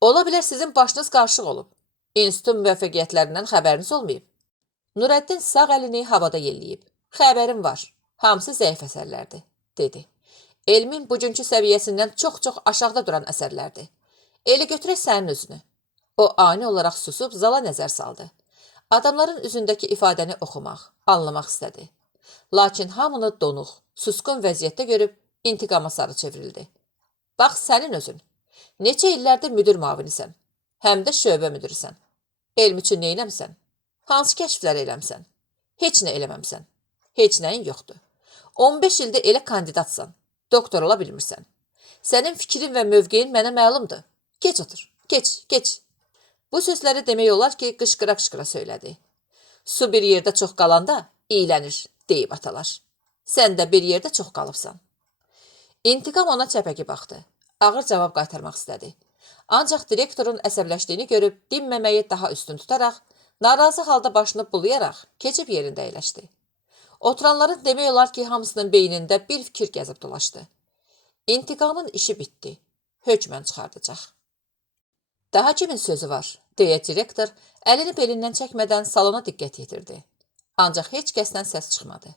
Ola bilər sizin başınız qarışıq olub. İnstitutun müvəffəqiyyətlərindən xəbəriniz olmayıb. Nurəddin sağ əlini havada yelləyib. Xəbərim var. Hamısı zəif əsərlərdir, dedi. Elmin bugünkü səviyyəsindən çox-çox aşağıda duran əsərlərdir. Elə götürək sənin özünü. O ani olaraq susub zala nəzər saldı. Adamların üzündəki ifadəni oxumaq, anlamaq istədi. Lakin hamını donuq, susqun vəziyyətdə görüb intiqama sarı çevrildi. Bax sənin özün. Neçə illərdir müdir mavinisən, həm də şöbə müdürüsən. Elm üçün nə eləmsən? Hansı kəşflər eləmsən? Heç nə eləməmsən. Heç nəyin yoxdur. 15 ildə elə kandidatsan. Doktor ola bilmirsən. Sənin fikrin və mövqeyin mənə məlumdur. Keç otur, keç. Bu sözləri demək olar ki, qışqıra-qışqıra söylədi. Su bir yerdə çox qalanda iylənir, deyib atalar. Sən də bir yerdə çox qalıbsan. İntiqam ona çəpəki baxdı. Ağır cavab qaytarmaq istədi. Ancaq direktorun əsəbləşdiyini görüb dinməməyi daha üstün tutaraq, narazı halda başını bulayaraq keçib yerində əyləşdi. Oturanların demək olar ki, hamısının beynində bir fikir gəzib dolaşdı. İntiqamın işi bitdi. Hökmən çıxardacaq. Daha kimin sözü var, deyə direktor əlini belindən çəkmədən salona diqqət yetirdi. Ancaq heç kəsdən səs çıxmadı.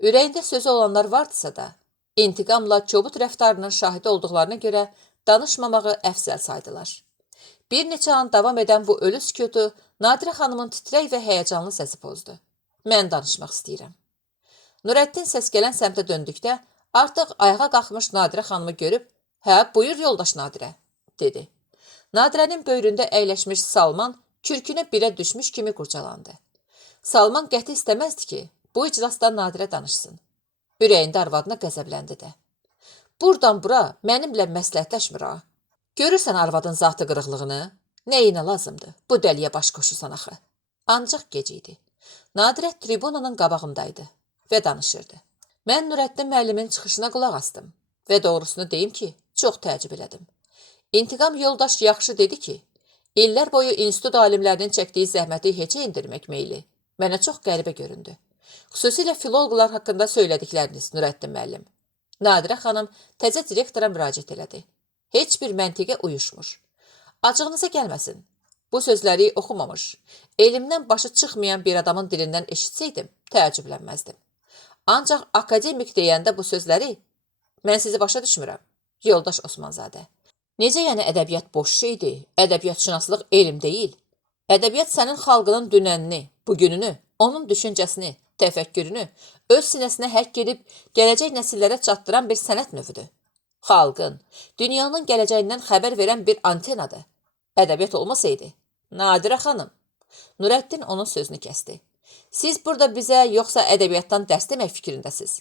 Ürəyində sözü olanlar vardısa da, intiqamla kobud rəftarının şahidi olduqlarına görə danışmamağı əfsəl saydılar. Bir neçə an davam edən bu ölü sükutu Nadirə xanımın titrək və həyəcanlı səsi pozdu. Mən danışmaq istəyirəm. Nurəddin səs gələn səmtə döndükdə artıq ayağa qalxmış Nadirə xanımı görüb, hə, buyur yoldaş Nadirə, dedi. Nadirənin böyründə əyləşmiş Salman kürkünə birə düşmüş kimi qurcalandı. Salman qəti istəməzdi ki, bu iclasda Nadirə danışsın. Ürəyində arvadına qəzəbləndi də. Buradan bura mənimlə məsləhətləşmir ha. Görürsən arvadın zatı qırıqlığını? Nəyinə lazımdır? Bu dəliyə baş qoşursan axı. Ancaq gec idi. Nadirə tribunanın qabağındaydı və danışırdı. Mən Nurəddin müəllimin çıxışına qulaq astım və doğrusunu deyim ki, çox təəccüb elədim. İntiqam yoldaş yaxşı dedi ki, illər boyu institut alimlərinin çəkdiyi zəhməti heçə indirmək meyli mənə çox qəribə göründü. Xüsusilə filoloqlar haqqında söylədikləriniz, Nurəddin müəllim. Nadirə xanım təzə direktora müraciət elədi. Heç bir məntiqə uyuşmur. Acığınıza gəlməsin. Bu sözləri oxumamış, elimdən başı çıxmayan bir adamın dilindən eşitsəydim, təəccüblənməzdim. Ancaq akademik deyəndə bu sözləri, mən sizi başa düşmürəm, yoldaş Osmanzadə. Necə yəni ədəbiyyat boş şeydir, ədəbiyyatşünaslıq elm deyil. Ədəbiyyat sənin xalqının dünənini, bugününü, onun düşüncəsini, təfəkkürünü öz sinəsinə həkk edib gələcək nəsillərə çatdıran bir sənət növüdür. Xalqın, dünyanın gələcəyindən xəbər verən bir antenadır. Ədəbiyyat olmasaydı, Nadirə xanım, Nurəddin onun sözünü kəsdi. Siz burada bizə yoxsa ədəbiyyatdan dərs demək fikrindəsiz.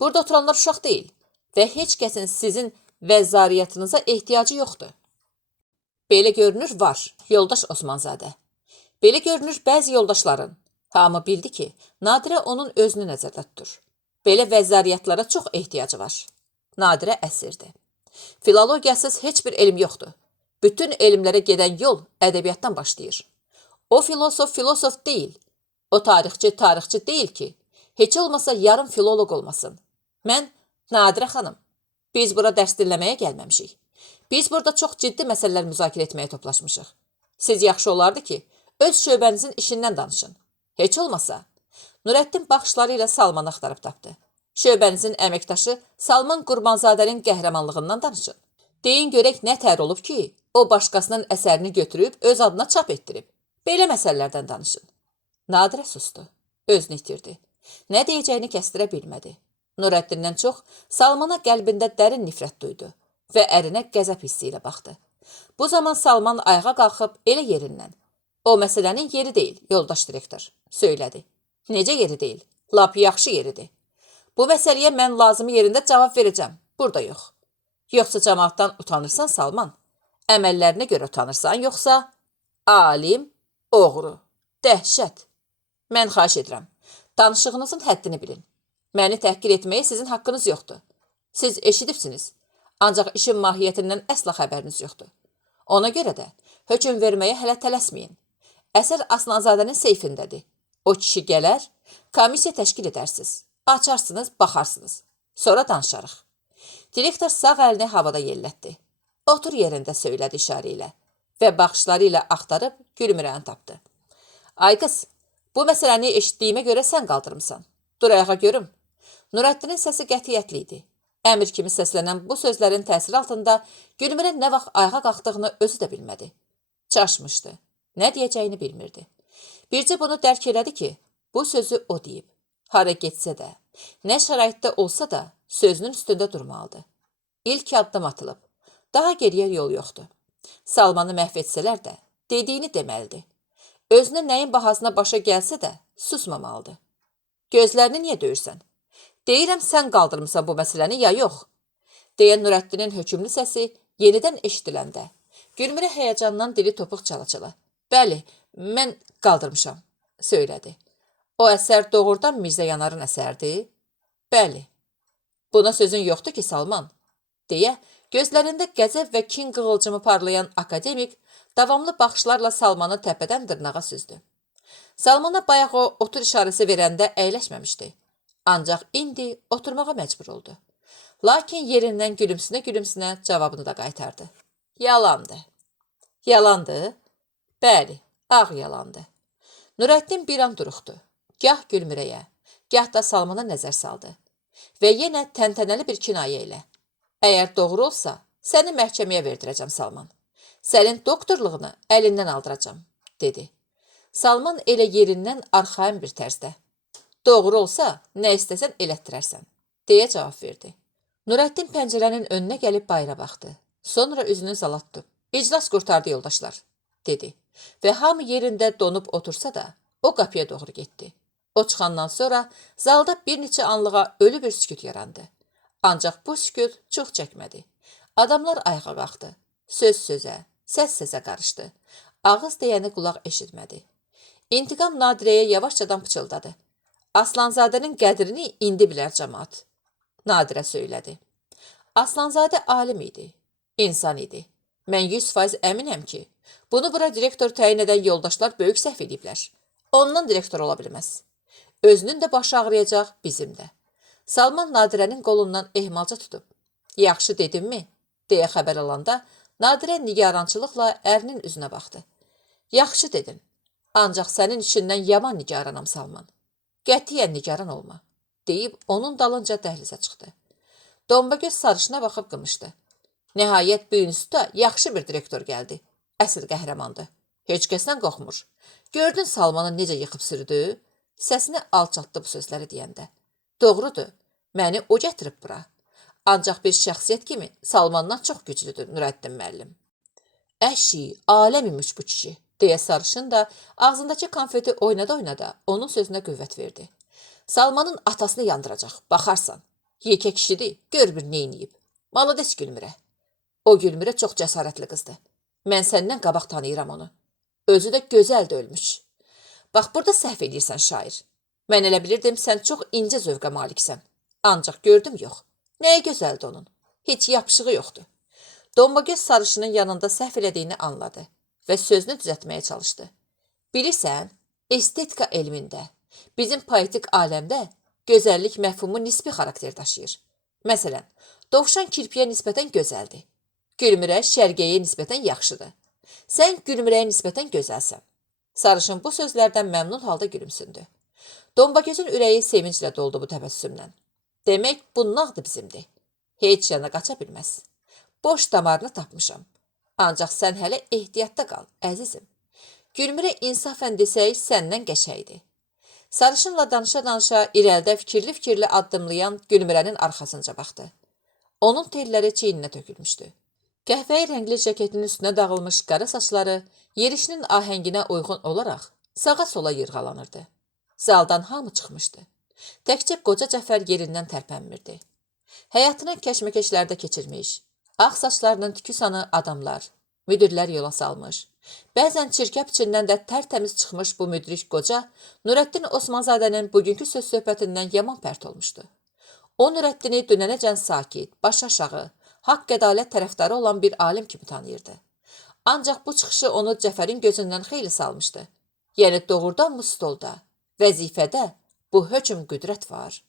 Burada oturanlar uşaq deyil və heç kəsin sizin vəzzariyyatınıza ehtiyacı yoxdur. Belə görünür var, yoldaş Osmanzadə. Belə görünür bəzi yoldaşların. Hamı bildi ki, Nadirə onun özünü nəzərdə tutur. Belə vəzariyyatlara çox ehtiyacı var. Nadirə əsirdi. Filologiyasız heç bir elm yoxdur. Bütün elmlərə gedən yol ədəbiyyatdan başlayır. O filosof deyil. O tarixçi deyil ki, heç olmasa yarım filoloq olmasın. Mən, Nadirə xanım, biz bura dərs dinləməyə gəlməmişik. Biz burada çox ciddi məsələlər müzakirə etməyə toplaşmışıq. Siz yaxşı olardı ki, öz şöbənizin işindən danışın. Heç olmasa, Nurəddin baxışları ilə Salmanı axtarıb tapdı. Şöbənizin əməkdaşı Salman Qurbanzadənin qəhrəmanlığından danışın. Deyin görək nə tər olub ki, o başqasının əsərini götürüb öz adına çap etdirib. Belə məsələlərdən danışın. Nadirə sustu. Özünü itirdi. Nə deyəcəyini kəstirə bilmədi. Nurəddindən çox Salmana qəlbində dərin nifrət duydu və ərinə qəzəb hissi ilə baxdı. Bu zaman Salman ayağa qalxıb elə yerindən. O məsələnin yeri deyil, yoldaş direktor, söylədi. Necə yeri deyil? Lap yaxşı yeridir. Bu məsələyə mən lazımı yerində cavab verəcəm, burada yox. Yoxsa cəmaatdan utanırsan Salman? Əməllərinə görə utanırsan, yoxsa alim, oğru, dəhşət. Mən xahiş edirəm, danışığınızın həddini bilin. Məni təhqir etməyə sizin haqqınız yoxdur. Siz eşidibsiniz, ancaq işin mahiyyətindən əsla xəbəriniz yoxdur. Ona görə də hökm verməyə hələ tələsməyin. Əsər Aslanzadənin seyfindədir. O kişi gələr, komissiya təşkil edərsiniz. Açarsınız, baxarsınız. Sonra danışarıq. Direktor sağ əlini havada yellətdi. Otur yerində söylədi işarə ilə və baxışları ilə axtarıb gülmürəni tapdı. Ay qız, bu məsələni eşitdiyimə görə sən qaldırmısan. Dur ayağa görüm. Nurəddinin səsi qətiyyətli idi. Əmir kimi səslənən bu sözlərin təsiri altında Gülmürə nə vaxt ayağa qalxdığını özü də bilmədi. Çaşmışdı. Nə deyəcəyini bilmirdi. Bircə bunu dərk elədi ki, bu sözü o deyib. Hara getsə də, nə şəraitdə olsa da sözünün üstündə durmalıdır. İlk addım atılıb. Daha geriyə yol yoxdur. Salmanı məhv etsələr də dediyini deməlidir. Özünə nəyin bahasına başa gəlsə də susmamalıdır. Gözlərini niyə döyürsən? Deyirəm sən qaldırmısan bu məsələni ya yox? Deyən Nurəddinin hökümlü səsi yenidən eşidiləndə. Gülmürə həyəcandan dili topuq çala-çala. Bəli, mən qaldırmışam, söylədi. O əsər doğrudan Mirzə Yanarın əsərdir? Bəli. Buna sözün yoxdur ki, Salman, deyə gözlərində qəzəb və kin qığılcımı parlayan akademik davamlı baxışlarla Salmanı təpədən dırnağa süzdü. Salmana bayaq o otur işarəsi verəndə əyləşməmişdi. Ancaq indi oturmağa məcbur oldu. Lakin yerindən gülümsünə cavabını da qaytardı. Yalandı. Yalandı? Bəli, ağ yalandı. Nurəddin bir an duruxdu. Gah Gülmürəyə, gah da Salmana nəzər saldı. Və yenə təntənəli bir kinayə ilə. Əgər doğru olsa, səni məhkəməyə verdirəcəm Salman. Sənin doktorluğunu əlindən aldıracam, dedi. Salman elə yerindən arxain bir tərzdə. Doğru olsa, nə istəsən elətdirərsən, deyə cavab verdi. Nurəddin pəncərənin önünə gəlib bayıra baxdı. Sonra üzünü zala tutub. İclas qurtardı yoldaşlar, dedi. Və hamı yerində donub otursa da, o qapıya doğru getdi. O çıxandan sonra zalda bir neçə anlığa ölü bir sükut yarandı. Ancaq bu sükut çox çəkmədi. Adamlar ayağa qalxdı. Söz sözə, səs səsə qarışdı. Ağız deyəni qulaq eşitmədi. İntiqam Nadirəyə yavaşcadan pıçıldadı. Aslanzadənin qədrini indi bilər cəmaat. Nadirə söylədi. Aslanzadə alim idi, insan idi. Mən 100% əminəm ki, bunu bura direktor təyin edən yoldaşlar böyük səhv ediblər. Ondan direktor ola bilməz. Özünün də başı ağrıyacaq, bizim də. Salman Nadirənin qolundan ehmalca tutub. Yaxşı dedimmi? Deyə xəbər alanda Nadirə nigarançılıqla ərinin üzünə baxdı. Yaxşı dedin. Ancaq sənin işindən yaman nigaranam Salman. Qətiyyən nigaran olma, deyib onun dalınca dəhlizə çıxdı. Dombagöz sarışına baxıb qımışdı. Nəhayət bu instituta yaxşı bir direktor gəldi. Əsl qəhrəmandı. Heç kəsdən qorxmur. Gördün Salmanı necə yıxıb sürdü? Səsini alçaltdı bu sözləri deyəndə. Doğrudur, məni o gətirib bura. Ancaq bir şəxsiyyət kimi Salmandan çox güclüdür Nurəddin müəllim. Əşi, aləm imiş bu kişi, deyə sarışın da ağzındakı konfeti oynada-oynada onun sözünə qüvvət verdi. Salmanın atasını yandıracaq, baxarsan. Yekə kişidir, gör bir neyniyib. Malades Gülmürə. O Gülmürə çox cəsarətli qızdır. Mən səndən qabaq tanıyıram onu. Özü də gözəl də ölmüş. Bax, burada səhv edirsən şair. Mən elə bilirdim sən çox incə zövqə maliksən. Ancaq gördüm yox. Nəyə gözəldir onun? Heç yapışığı yoxdur. Dombagöz sarışının yanında səhv elədiyini anladı və sözünü düzəltməyə çalışdı. Bilirsən, estetika elmində, bizim poetik aləmdə gözəllik məfhumu nisbi xarakter daşıyır. Məsələn, dovşan kirpiyə nisbətən gözəldir. Gülmürə şərqəyə nisbətən yaxşıdır. Sən gülmürəyə nisbətən gözəlsən. Sarışın bu sözlərdən məmnun halda gülümsündü. Dombagözün ürəyi sevinclə doldu bu təbəssümlə. Demək, bu nağdı bizimdir. Heç yana qaça bilməz. Boş damarını tapmışam. Ancaq sən hələ ehtiyatda qal, əzizim. Gülmürə insafən desək səndən qəşəkdir. Sarışınla danışa-danışa irəlidə fikirli-fikirli addımlayan Gülmürənin arxasınca baxdı. Onun telləri çiyninə tökülmüşdü. Qəhvəyi rəngli cəketinin üstünə dağılmış qara saçları yerişinin ahənginə uyğun olaraq sağa-sola yırğalanırdı. Zaldan hamı çıxmışdı. Təkcə qoca Cəfər yerindən tərpənmirdi. Həyatını kəşməkeşlərdə keçirmiş, ağ saçlarının tükü sanı adamlar, müdirlər yola salmış. Bəzən çirkəb içindən də tərtəmiz çıxmış bu müdrik qoca Nurəddin Osmanzadənin bugünkü söz söhbətindən yaman pərt olmuşdu. O Nurəddini dünənəcən sakit, baş aşağı, haqq ədalət tərəfdarı olan bir alim kimi tanıyırdı. Ancaq bu çıxışı onu Cəfərin gözündən xeyli salmışdı. Yəni doğrudan mı stolda, vəzifədə bu hökm qüdrət var.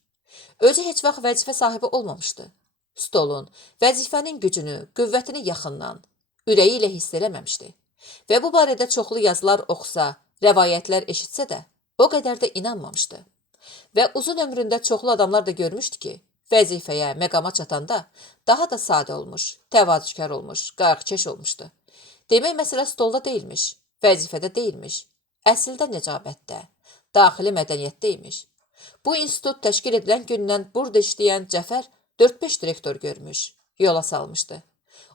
Özü heç vaxt vəzifə sahibi olmamışdı. Stolun, vəzifənin gücünü, qüvvətini yaxından, ürəyi ilə hiss eləməmişdi. Və bu barədə çoxlu yazılar oxusa, rəvayətlər eşitsə də, o qədər də inanmamışdı. Və uzun ömründə çoxlu adamlar da görmüşdü ki, vəzifəyə, məqama çatanda daha da sadə olmuş, təvazükar olmuş, qayğıkeş olmuşdu. Demək məsələ stolda deyilmiş, vəzifədə deyilmiş, əslində necabətdə, daxili mədəniyyətdə imiş. Bu institut təşkil edilən gündən burada işləyən Cəfər 4-5 direktor görmüş, yola salmışdı.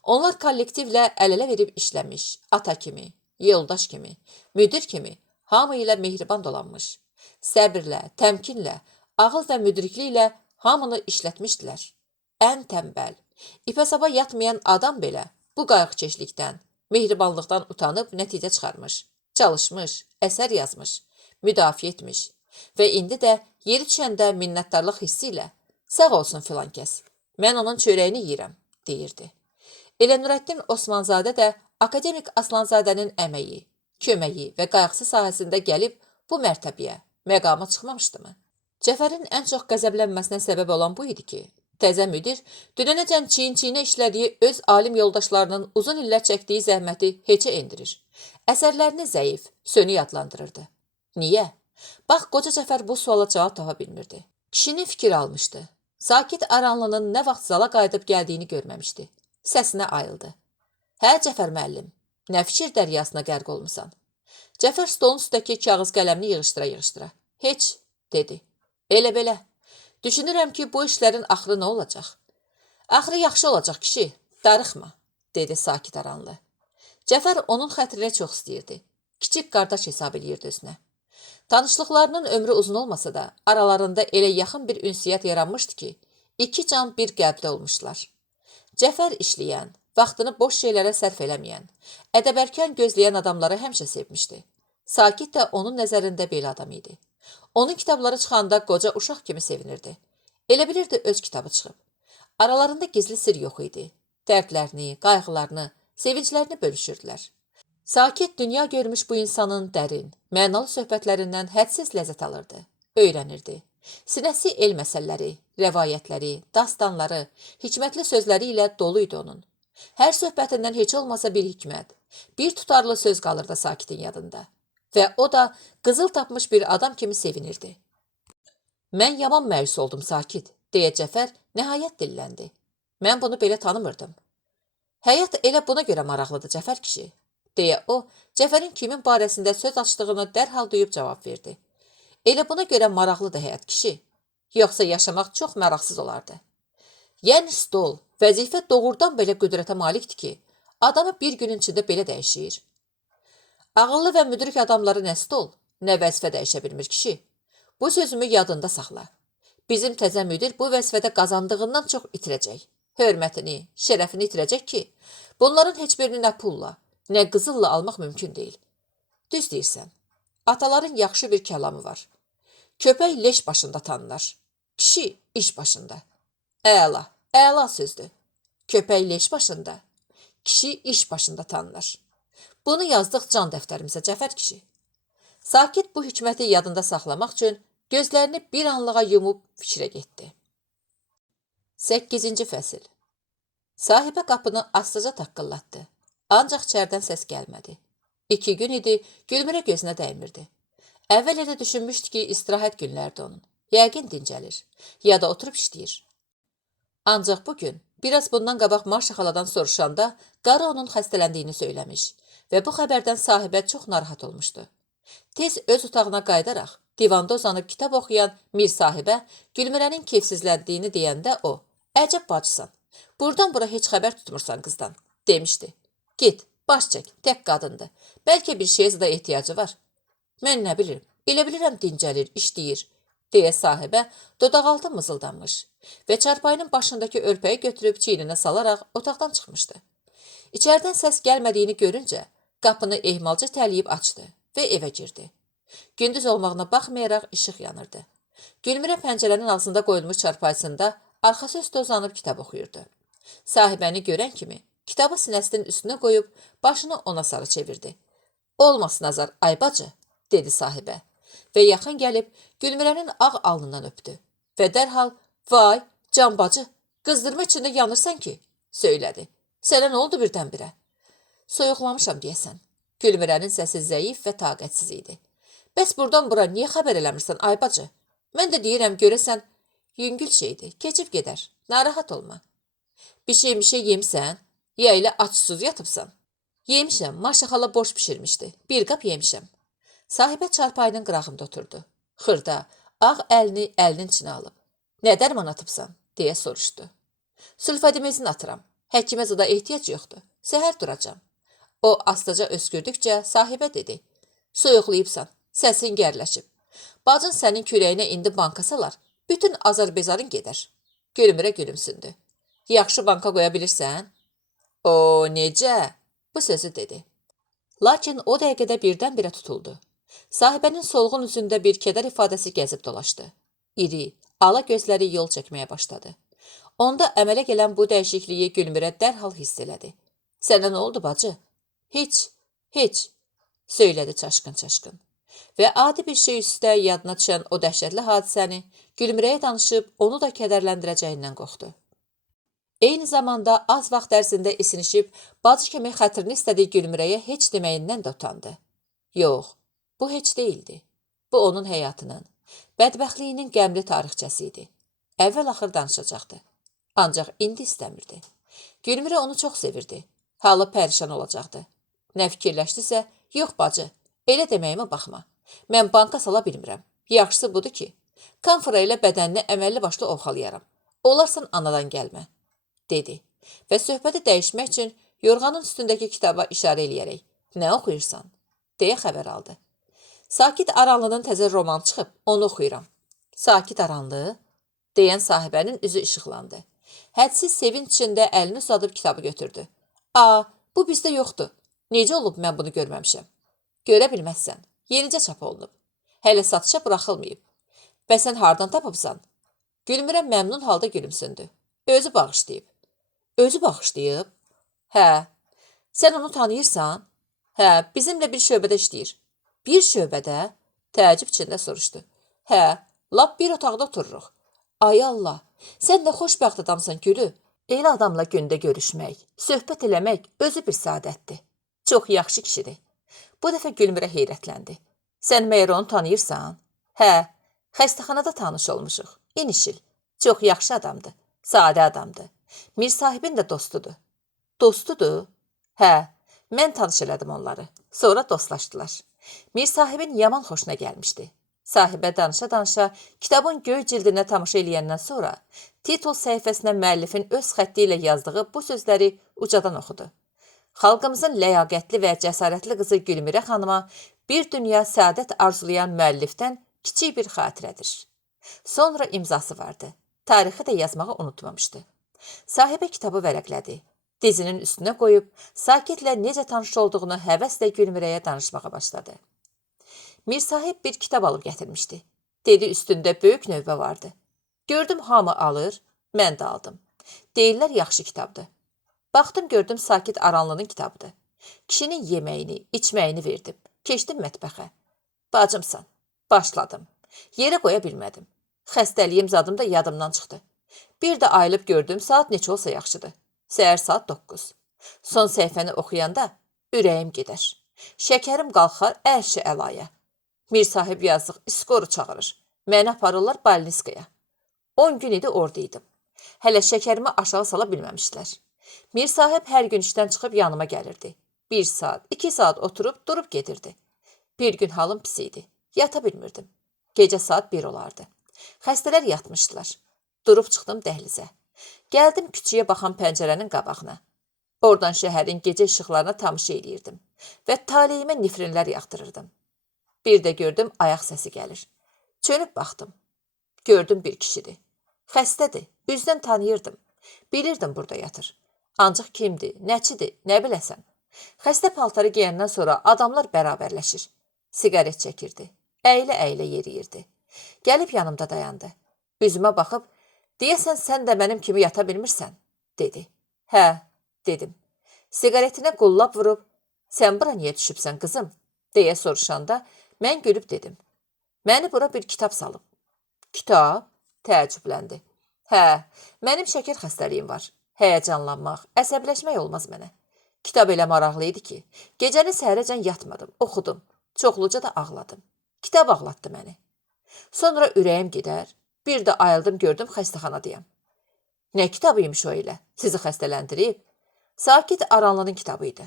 Onlar kollektivlə əl-ələ verib işləmiş, ata kimi, yoldaş kimi, müdir kimi, hamı ilə mehriban dolanmış. Səbirlə, təmkinlə, ağıl və müdrikliklə hamını işlətmişdilər. Ən tənbəl, ipə-sapa yatmayan adam belə bu qayğıkeşlikdən, mehribanlıqdan utanıb nəticə çıxarmış, çalışmış, əsər yazmış, müdafiə etmiş və indi də yeri düşəndə minnətdarlıq hissi ilə sağ olsun filan kəs, mən onun çörəyini yeyirəm, deyirdi. Elə Nurəddin Osmanzadə də akademik Aslanzadənin əməyi, köməyi və qayğısı sahəsində gəlib bu mərtəbəyə, məqama çıxmamışdımı? Cəfərin ən çox qəzəblənməsinə səbəb olan bu idi ki, təzə müdir dünənəcən çiyin-çiyinə işlədiyi öz alim yoldaşlarının uzun illər çəkdiyi zəhməti heçə endirir. Əsərlərini zəif, sönük adlandırırdı. Niyə? Bax, qoca Cəfər bu suala cavab tapa bilmirdi. Kişinin fikir almışdı. Sakit Aranlının nə vaxt zala qayıdıb gəldiyini görməmişdi. Səsinə ayıldı. Hə, Cəfər müəllim, nə fikir dəryasına qərq olmusan? Cəfər stolun üstəki kağız qələmini yığışdıra-yığışdıra. Heç, dedi. Elə belə. Düşünürəm ki, bu işlərin axırı nə olacaq? Axırı yaxşı olacaq kişi, darıxma, dedi sakit Aranlı. Cəfər onun xətrini çox istəyirdi. Kiçik qardaş hesab eləyirdi özünə. Tanışlıqlarının ömrü uzun olmasa da, aralarında elə yaxın bir ünsiyyət yaranmışdı ki, iki can bir qəlbdə olmuşlar. Cəfər işləyən, vaxtını boş şeylərə sərf eləməyən, ədəbərkan gözləyən adamları həmişə sevmişdi. Sakit də onun nəzərində belə adam idi. Onun kitabları çıxanda qoca uşaq kimi sevinirdi. Elə bilirdi öz kitabı çıxıb. Aralarında gizli sir yox idi. Dərdlərini, qayğılarını, sevinclərini bölüşürdülər. Sakit dünya görmüş bu insanın dərin, mənalı söhbətlərindən hədsiz ləzzət alırdı, öyrənirdi. Sinəsi el məsəlləri, rəvayətləri, dastanları, hikmətli sözləri ilə dolu idi onun. Hər söhbətindən heç olmasa bir hikmət, bir tutarlı söz qalırdı Sakitin yadında. Və o da qızıl tapmış bir adam kimi sevinirdi. Mən yaman məyus oldum Sakit, deyə Cəfər nəhayət dilləndi. Mən bunu belə tanımırdım. Həyat elə buna görə maraqlıdır Cəfər kişi, deyə o, Cəfərin kimin barəsində söz açdığını dərhal duyub cavab verdi. Elə buna görə maraqlıdır həyat kişi, yoxsa yaşamaq çox maraqsız olardı. Yəni stol, vəzifə doğrudan belə qüdrətə malikdir ki, adamı bir günün içində belə dəyişir. Ağıllı və müdrik adamları nə stol, nə vəzifə dəyişə bilmir kişi. Bu sözümü yadında saxla. Bizim təzə müdir bu vəzifədə qazandığından çox itirəcək. Hörmətini, şərəfini itirəcək ki, bunların heç birini nə pulla, nə qızılla almaq mümkün deyil. Düz deyirsən. Ataların yaxşı bir kəlamı var. Köpək leş başında tanınar. Kişi iş başında. Əla, əla sözdür. Köpək leş başında, kişi iş başında tanınır. Bunu yazdıq can dəftərimizə Cəfər kişi. Sakit bu hikməti yadında saxlamaq üçün gözlərini bir anlığa yumub fikrə getdi. 8-ci fəsil. Sahibə qapını astaca taqqıllatdı. Ancaq içərdən səs gəlmədi. 2 gün idi, Gülmürə gözünə dəymirdi. Əvvəl elə düşünmüşdü ki, istirahət günlərdə onun. Yəqin dincəlir, ya da oturub işləyir. Ancaq bugün, biraz bundan qabaq Marşa xaladan soruşanda, qarı onun xəstələndiyini söyləmiş və bu xəbərdən sahibə çox narahat olmuşdu. Tez öz otağına qayıdaraq, divanda uzanıb kitab oxuyan Mir sahibə Gülmürənin keyfsizləndiyini deyəndə o, əcəb bacısan, buradan bura heç xəbər tutmursan qızdan, demişdi. Git, baş çək, tək qadındır, bəlkə bir şeyə da ehtiyacı var. Mən nə bilirim, elə bilirəm dincəlir, işləyir, deyə sahibə dodaqaltı mızıldanmış və çarpayının başındakı örpəyi götürüb çiyninə salaraq otaqdan çıxmışdı. İçərdən səs gəlmədiyini görüncə qapını ehmalca təliyib açdı və evə girdi. Gündüz olmağına baxmayaraq işıq yanırdı. Gülmürə pəncərənin ağzında qoyulmuş çarpayısında arxası üstə uzanıb kitab oxuyurdu. Sahibəni görən kimi kitabı sinəsinin üstünə qoyub başını ona sarı çevirdi. Olmasın azar, ay bacı, dedi sahibə və yaxın gəlib Gülmürənin ağ alnından öpdü və dərhal, vay, can bacı, qızdırma içində yanırsan ki, söylədi. Sənə nə oldu birdən-birə? Soyuqlamışam deyəsən. Gülmürənin səsi zəif və taqətsiz idi. Bəs buradan bura niyə xəbər eləmirsən, ay bacı? Mən də deyirəm, görəsən, yüngül şeydir, keçib gedər, narahat olma. Bir şey yemisən, ya elə açsız yatıbsan? Yemişəm, Marşa xala borş pişirmişdi, bir qap yemişəm. Sahibə çarpayının qırağında oturdu. Xırda, ağ əlini əlinin içinə alıb. Nə dərman atıbsan, deyə soruşdu. Sülfadimizin atıram, həkimə zada ehtiyac yoxdur, səhər duracam. O astaca öskürdükcə sahibə dedi. Soyuqlayıbsan, səsin gərləşib. Bacın sənin kürəyinə indi banka salar, bütün azar-bezarın gedər. Gülmürə gülümsündü. Yaxşı banka qoya bilirsən? O, necə? Bu sözü dedi. Lakin o dəqiqədə birdən-birə tutuldu. Sahibənin solğun üzündə bir kədər ifadəsi gəzib dolaşdı. İri, ala gözləri yol çəkməyə başladı. Onda əmələ gələn bu dəyişikliyi Gülmürə dərhal hiss elədi. Sənə nə oldu bacı? Heç, söylədi çaşqın-çaşqın. Və adi bir şey üstə yadına düşən o dəhşətli hadisəni Gülmürəyə danışıb onu da kədərləndirəcəyindən qorxdu. Eyni zamanda az vaxt ərzində isinişib bacı kimi xətrini istədiyi Gülmürəyə heç deməyindən də utandı. Yox, bu heç deyildi. Bu onun həyatının, bədbəxtliyinin qəmli tarixçəsi idi. Əvvəl-axır danışacaqdı. Ancaq indi istəmirdi. Gülmürə onu çox sevirdi. Halı pərişan olacaqdı. Nə fikirləşdisə, yox bacı, elə deməyimə baxma. Mən banka sala bilmirəm. Yaxşısı budur ki, kamfora ilə bədənini əməlli başlı ovxalayaram. Olarsan anadan gəlmə, dedi və söhbəti dəyişmək üçün yorğanın üstündəki kitaba işarə eləyərək, nə oxuyursan, deyə xəbər aldı. Sakit Aranlının təzə roman çıxıb, onu oxuyuram. Sakit Aranlı, deyən sahibənin üzü işıqlandı. Hədsiz sevinç içində əlini uzadıb kitabı götürdü. Bu bizdə yoxdur. Necə olub mən bunu görməmişəm? Görə bilməzsən, yenicə çap olunub. Hələ satışa buraxılmayıb. Və sən hardan tapıbsan? Gülmürə məmnun halda gülümsündü. Özü bağışlayıb. Özü bağışlayıb? Hə. Sən onu tanıyırsan? Hə, bizimlə bir şöbədə işləyir. Bir şöbədə? Təəccüb içində soruşdu. Hə, lap bir otaqda otururuq. Ay Allah, sən də xoşbəxt adamsan Gülü. Elə adamla gündə görüşmək, söhbət eləmək özü bir saadətdir. Çox yaxşı kişidir. Bu dəfə Gülmürə heyrətləndi. Sən məyər onu tanıyırsan? Hə, xəstəxanada tanış olmuşuq. İnişil. Çox yaxşı adamdır. Sadə adamdır. Mir sahibin də dostudur. Dostudur? Hə, mən tanış elədim onları. Sonra dostlaşdılar. Mir sahibin yaman xoşuna gəlmişdi. Sahibə danışa-danışa kitabın göy cildinə tamaşa eləyəndən sonra titul səhifəsinə müəllifin öz xətti ilə yazdığı bu sözləri ucadan oxudu. Xalqımızın ləyaqətli və cəsarətli qızı Gülmürə xanıma bir dünya səadət arzulayan müəllifdən kiçik bir xatirədir. Sonra imzası vardı. Tarixi də yazmağı unutmamışdı. Sahibə kitabı vərəqlədi. Dizinin üstünə qoyub, Sakitlə necə tanış olduğunu həvəslə Gülmirəyə danışmağa başladı. Mir sahib bir kitab alıb gətirmişdi. Dedi üstündə böyük növbə vardı. Gördüm hamı alır, mən də aldım. Deyirlər yaxşı kitabdır. Baxdım gördüm Sakit Aranlının kitabıdır. Kişinin yeməyini, içməyini verdim. Keçdim mətbəxə. Bacımsan. Başladım. Yerə qoya bilmədim. Xəstəliyim zadım da yadımdan çıxdı. Bir də ayılıb gördüm saat neçə olsa yaxşıdır. Səhər saat 9. Son səhifəni oxuyanda ürəyim gedər. Şəkərim qalxar ərşi əlaya. Mir sahib yazıq iskoru çağırır. Məni aparırlar balniskaya. 10 gün idi orada idim. Hələ şəkərimi aşağı sala bilməmişlər. Mir sahib hər gün işdən çıxıb yanıma gəlirdi. 1 saat, 2 saat oturub durub gedirdi. Bir gün halım pis idi. Yata bilmirdim. Gecə saat 1 olardı. Xəstələr yatmışdılar. Durub çıxdım dəhlizə. Gəldim küçüyə baxan pəncərənin qabağına. Oradan şəhərin gecə işıqlarına tamaşa eləyirdim və taleyimə nifrinlər yaxdırırdım. Bir də gördüm ayaq səsi gəlir. Çönüb baxdım. Gördüm bir kişidir. Xəstədir, üzdən tanıyırdım. Bilirdim burada yatır. Ancaq kimdir, nəçidir, nə biləsən. Xəstə paltarı geyəndən sonra adamlar bərabərləşir. Siqaret çəkirdi. Əylə-əylə yeriyirdi. Gəlib yanımda dayandı. Üzümə baxıb, deyəsən sən də mənim kimi yata bilmirsən, dedi. Hə, dedim. Siqaretinə qullab vurub, sən bura niyə düşübsən qızım, deyə soruşanda mən gülüb dedim. Məni bura bir kitab salıb. Kitab? Təəccübləndi. Hə, mənim şəkər xəstəliyim var. Həyəcanlanmaq, əsəbləşmək olmaz mənə. Kitab elə maraqlı idi ki, gecəni səhərəcən yatmadım, oxudum. Çoxluca da ağladım. Kitab ağlatdı məni. Sonra ürəyim gedər, bir də ayıldım gördüm xəstəxanadayam. Nə kitabıymış o elə, sizi xəstələndirib? Sakit Aranlının kitabıydı.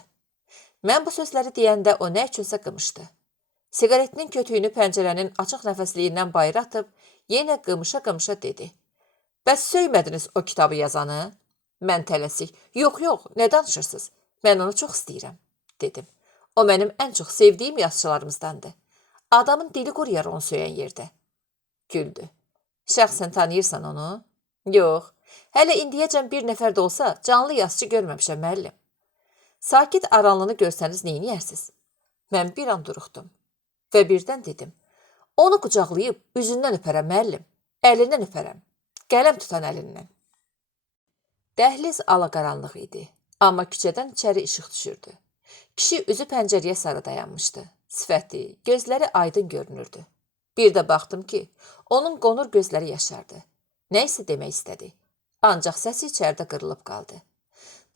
Mən bu sözləri deyəndə o nə üçünsə qımışdı. Siqaretinin kötüyünü pəncərənin açıq nəfəsliyindən bayıra atıb, yenə qımışa-qımışa dedi. Bəs söymədiniz o kitabı yazanı? Mən tələsik, yox, nə danışırsınız? Mən onu çox istəyirəm, dedim. O mənim ən çox sevdiyim yazıçılarımızdandır. Adamın dili quruyar onu söyən yerdə. Güldü. Şəxsən tanıyırsan onu? Yox, hələ indiyəcən bir nəfər də olsa canlı yazıcı görməmişəm müəllim. Sakit Aranlını görsəniz neyniyərsiniz? Mən bir an duruxdum və birdən dedim. Onu qucaqlayıb üzündən öpərəm müəllim, əlindən öpərəm, qələm tutan əlindən. Dəhliz alaqaranlıq idi, amma küçədən içəri işıq düşürdü. Kişi üzü pəncərəyə sarı dayanmışdı. Sifəti, gözləri aydın görünürdü. Bir də baxdım ki, onun qonur gözləri yaşardı. Nə isə demək istədi. Ancaq səsi içəridə qırılıb qaldı.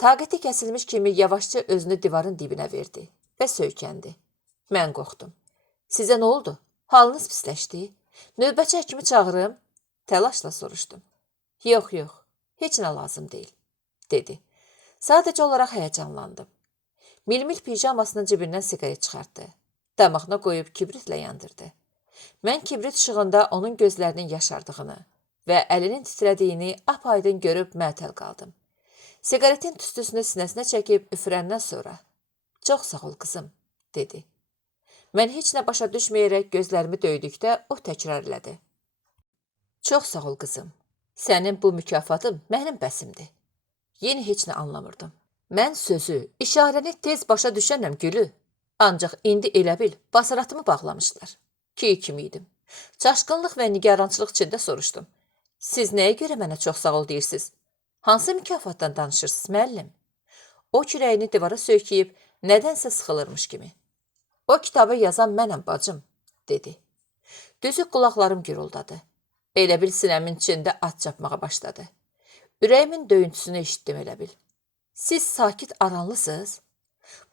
Taqəti kəsilmiş kimi yavaşca özünü divarın dibinə verdi və söykəndi. Mən qorxdum. Sizə nə oldu? Halınız pisləşdi? Növbəçi həkimi çağırım? Təlaşla soruşdum. Yox, heç nə lazım deyil, dedi. Sadəcə olaraq həyəcanlandım. Milmil pijamasının cibindən siqaret çıxartdı. Damağına qoyub kibritlə yandırdı. Mən kibrit işığında onun gözlərinin yaşardığını və əlinin titrədiyini apaydın görüb məətəl qaldım. Siqaretin tüstüsünü sinəsinə çəkib üfürəndən sonra, çox sağ ol qızım, dedi. Mən heç nə başa düşməyərək gözlərimi döydükdə o təkrar elədi. Çox sağ ol qızım, sənin bu mükafatın mənim bəsimdir. Yeni heç nə anlamırdım. Mən sözü, işarəni tez başa düşənəm gülü. Ancaq indi elə bil, basaratımı bağlamışlar. Ki kimi idim. Çaşqınlıq və nigarançılıq içində soruşdum. Siz nəyə görə mənə çox sağ ol deyirsiniz? Hansı mükafatdan danışırsınız müəllim? O kürəyini divara söykəyib, nədənsə sıxılırmış kimi. O kitabı yazan mənəm bacım, dedi. Düzü qulaqlarım gürüldadı. Elə bil sinəmin içində at çapmağa başladı. Ürəyimin döyüntüsünü eşitdim elə bil. Siz Sakit Aranlısınız?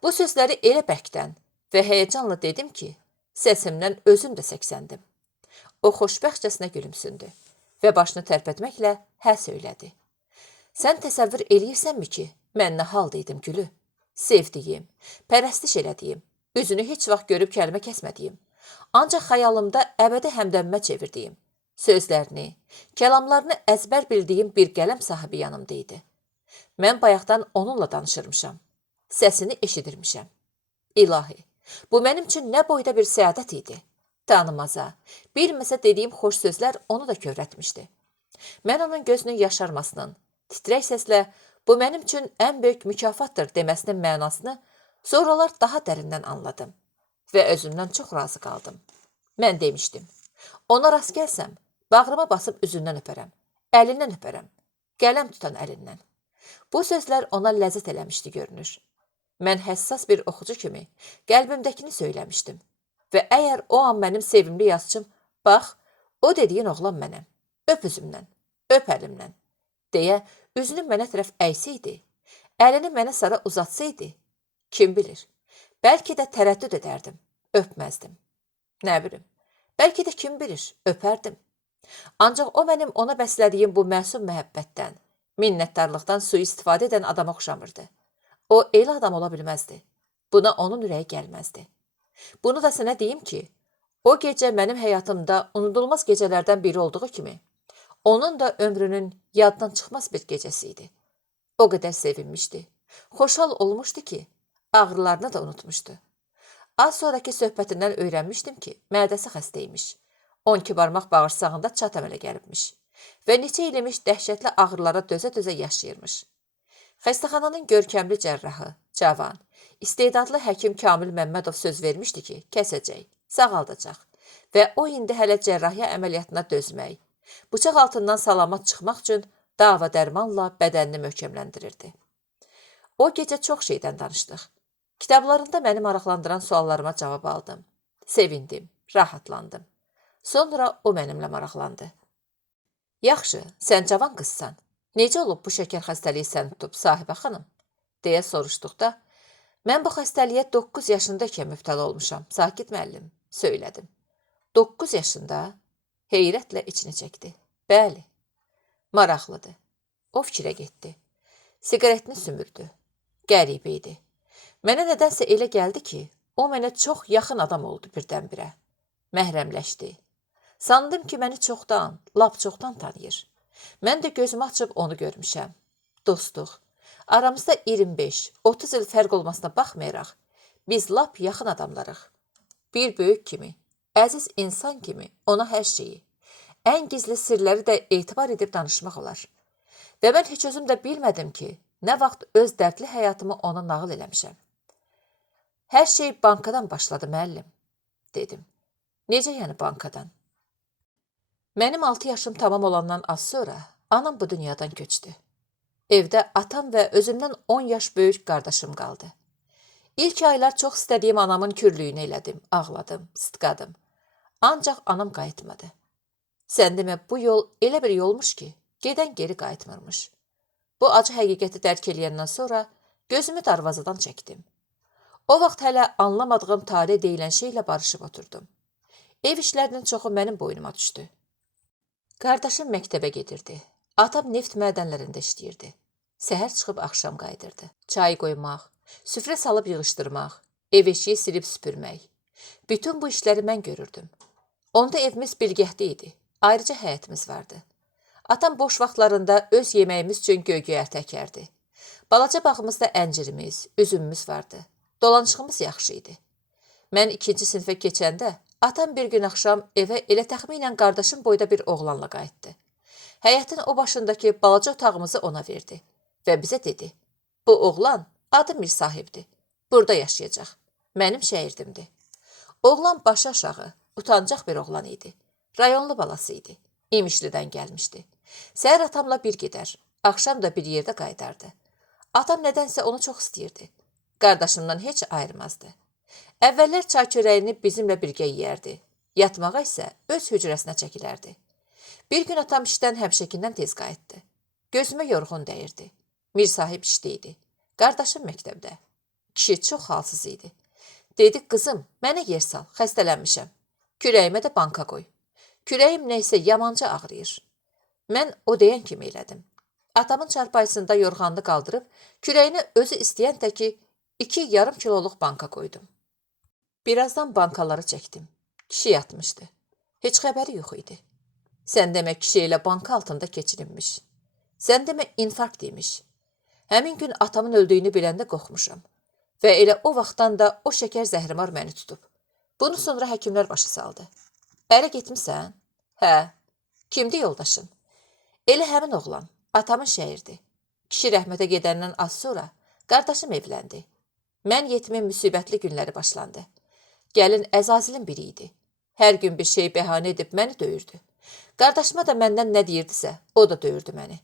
Bu sözləri elə bəkdən və həyəcanla dedim ki, səsimdən özüm də səksəndim. O xoşbəxtcəsinə gülümsündü və başını tərpətməklə hə söylədi. Sən təsəvvür eləyirsənmi ki, mən nə halda idim gülü? Sevdiyim, pərəstiş elədiyim, üzünü heç vaxt görüb kəlmə kəsmədiyim, ancaq xəyalımda əbədi həmdəmmə çevirdiyim, sözlərini, kəlamlarını əzbər bildiyim bir qələm sahibi yanımda idi. Mən bayaqdan onunla danışırmışam, səsini eşidirmişəm. İlahi, bu mənim üçün nə boyda bir səadət idi. Tanımaza, bilməsə dediyim xoş sözlər onu da kövrətmişdi. Mən onun gözünün yaşarmasının, titrək səslə Bu mənim üçün ən böyük mükafatdır deməsinin mənasını sonralar daha dərindən anladım və özümdən çox razı qaldım. Mən demişdim, ona rast gəlsəm, bağrıma basıb üzündən öpərəm, əlindən öpərəm, qələm tutan əlindən. Bu sözlər ona ləzzət eləmişdi görünür. Mən həssas bir oxucu kimi qəlbimdəkini söyləmişdim və əgər o an mənim sevimli yazçım, bax, o dediyin oğlan mənəm, öp üzümdən, öp əlimdən, deyə üzünü mənə tərəf əysəydi, əlini mənə sarı uzatsaydı, kim bilir, bəlkə də tərəddüd edərdim, öpməzdim. Nə bilim, bəlkə də kim bilir, öpərdim. Ancaq o mənim ona bəslədiyim bu məsum məhəbbətdən, minnətdarlıqdan sui-istifadə edən adama oxşamırdı. O elə adam ola bilməzdi. Buna onun ürəyi gəlməzdi. Bunu da sənə deyim ki, o gecə mənim həyatımda unudulmaz gecələrdən biri olduğu kimi, onun da ömrünün yaddan çıxmaz bir gecəsi idi. O qədər sevinmişdi, xoşhal olmuşdu ki, ağrılarını da unutmuşdu. Az sonraki söhbətindən öyrənmişdim ki, mədəsi xəstəymiş. 12 barmaq bağırsağında çat əmələ gəlibmiş və neçə il imiş dəhşətli ağrılara dözə-dözə yaşayırmış. Xəstəxananın görkəmli cərrahı, cavan, istedadlı həkim Kamil Məmmədov söz vermişdi ki, kəsəcək, sağaldacaq və o indi hələ cərrahiyyə əməliyyatına dözmək, bıçaq altından salamat çıxmaq üçün dava dərmanla bədənini möhkəmləndirirdi. O gecə çox şeydən danışdıq. Kitablarında məni maraqlandıran suallarıma cavab aldım. Sevindim, rahatlandım. Sonra o mənimlə maraqlandı. Yaxşı, sən cavan qızsan. Necə olub bu şəkər xəstəliyi səni tutub, sahibə xanım? Deyə soruşduqda, mən bu xəstəliyə 9 yaşındaykən mübtəla olmuşam, Sakit müəllim, söylədim. 9 yaşında? Heyrətlə içini çəkdi. Bəli, maraqlıdır. O fikrə getdi. Siqaretini sümürdü. Qəribə idi. Mənə nədənsə elə gəldi ki, o mənə çox yaxın adam oldu birdən-birə. Məhrəmləşdi. Sandım ki, məni çoxdan, lap çoxdan tanıyır. Mən də gözümü açıb onu görmüşəm. Dostuq. Aramızda 25-30 il fərq olmasına baxmayaraq, biz lap yaxın adamlarıq. Bir böyük kimi, əziz insan kimi ona hər şeyi, ən gizli sirləri də etibar edib danışmaq olar. Və mən heç özüm də bilmədim ki, nə vaxt öz dərdli həyatımı ona nağıl eləmişəm. Hər şey bankadan başladı, müəllim, dedim. Necə yəni bankadan? Mənim 6 yaşım tamam olandan az sonra anam bu dünyadan köçdü. Evdə atam və özümdən 10 yaş böyük qardaşım qaldı. İlk aylar çox istədiyim anamın kürlüyünü elədim, ağladım, sıtqadım. Ancaq anam qayıtmadı. Sən demə, bu yol elə bir yolmuş ki, gedən geri qayıtmırmış. Bu acı həqiqəti dərk eləyəndən sonra gözümü darvazadan çəkdim. O vaxt hələ anlamadığım talih deyilən şeylə barışıb oturdum. Ev işlərinin çoxu mənim boynuma düşdü. Qardaşım məktəbə gedirdi. Atam neft mədənlərində işləyirdi. Səhər çıxıb axşam qayıdırdı. Çay qoymaq, süfrə salıb yığışdırmaq, ev eşiyi silib süpürmək. Bütün bu işləri mən görürdüm. Onda evimiz bilgəhli idi. Ayrıca həyətimiz vardı. Atam boş vaxtlarında öz yeməyimiz üçün göy-göyərti əkərdi. Balaca bağımızda əncirimiz, üzümümüz vardı. Dolanışığımız yaxşı idi. Mən 2-ci sinifə keçəndə atam bir gün axşam evə elə təxminən qardaşım boyda bir oğlanla qayıtdı. Həyətin o başındakı balaca otağımızı ona verdi və bizə dedi, bu oğlan adı Mir sahibdir, burada yaşayacaq, mənim şəhirdimdir. Oğlan başı aşağı, utancaq bir oğlan idi, rayonlu balası idi, İmişlidən gəlmişdi. Səhər atamla bir gedər, axşam da bir yerdə qayıdardı. Atam nədənsə onu çox istəyirdi. Qardaşımdan heç ayırmazdı. Əvvəllər çay çörəyini bizimlə birgə yeyərdi. Yatmağa isə öz hücrəsinə çəkilərdi. Bir gün atam işdən həmişəkindən tez qayıtdı. Gözümə yorğun dəyirdi. Mir sahib işdə idi. Qardaşım məktəbdə. Kişi çox halsız idi. Dedi, qızım, mənə yer sal, xəstələnmişəm. Kürəyimə də banka qoy. Kürəyim nəysə yamanca ağrıyır. Mən o deyən kimi elədim. Atamın çarpayısında yorğanını qaldırıb, kürəyini özü istəyən təki 2,5 kiloluq banka qoydum. Birazdan bankaları çəkdim. Kişi yatmışdı. Heç xəbəri yox idi. Sən demə kişi ilə banka altında keçirilmiş. Sən demə infarkt imiş. Həmin gün atamın öldüyünü biləndə qorxmuşam. Və elə o vaxtdan da o şəkər zəhrimar məni tutub. Bunu sonra həkimlər başa saldı. Ərə getmisən? Hə. Kimdi yoldaşın? Elə həmin oğlan, atamın şəhirdi. Kişi rəhmətə gedəndən az sonra qardaşım evləndi. Mən yetimin müsibətli günləri başlandı. Gəlin Əzazilin biri idi. Hər gün bir şey bəhanə edib məni döyürdü. Qardaşıma da məndən nə deyirdisə, o da döyürdü məni.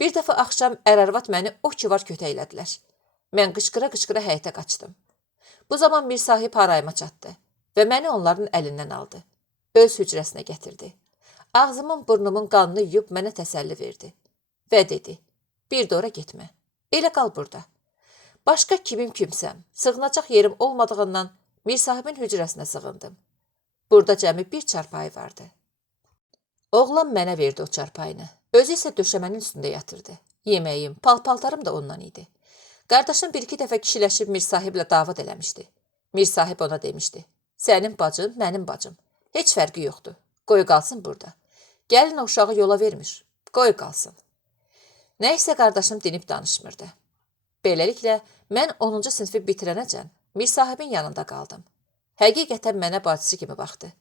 Bir dəfə axşam ər-arvad məni o ki var kötəklədilər. Mən qışqıra-qışqıra həyətə qaçdım. Bu zaman Mir sahib harayıma çatdı və məni onların əlindən aldı. Öz hücrəsinə gətirdi. Ağzımın burnumun qanını yuyub mənə təsəlli verdi. Və dedi, bir də ora getmə, elə qal burada. Başqa kimsəm, sığınacaq yerim olmadığından Mir sahibin hücrəsinə sığındım. Burada cəmi bir çarpayı vardı. Oğlan mənə verdi o çarpayını. Özü isə döşəmənin üstündə yatırdı. Yeməyim, paltarım da ondan idi. Qardaşım bir-iki dəfə kişiləşib Mir sahiblə davad eləmişdi. Mir sahib ona demişdi, sənin bacın, mənim bacım. Heç fərqi yoxdur. Qoy qalsın burada. Gəlin o uşağı yola vermir. Qoy qalsın. Nəysə qardaşım dinib danışmırdı. Beləliklə, mən 10-cu sinfi bitirənəcən Mir sahibin yanında qaldım. Həqiqətən mənə bacısı kimi baxdı.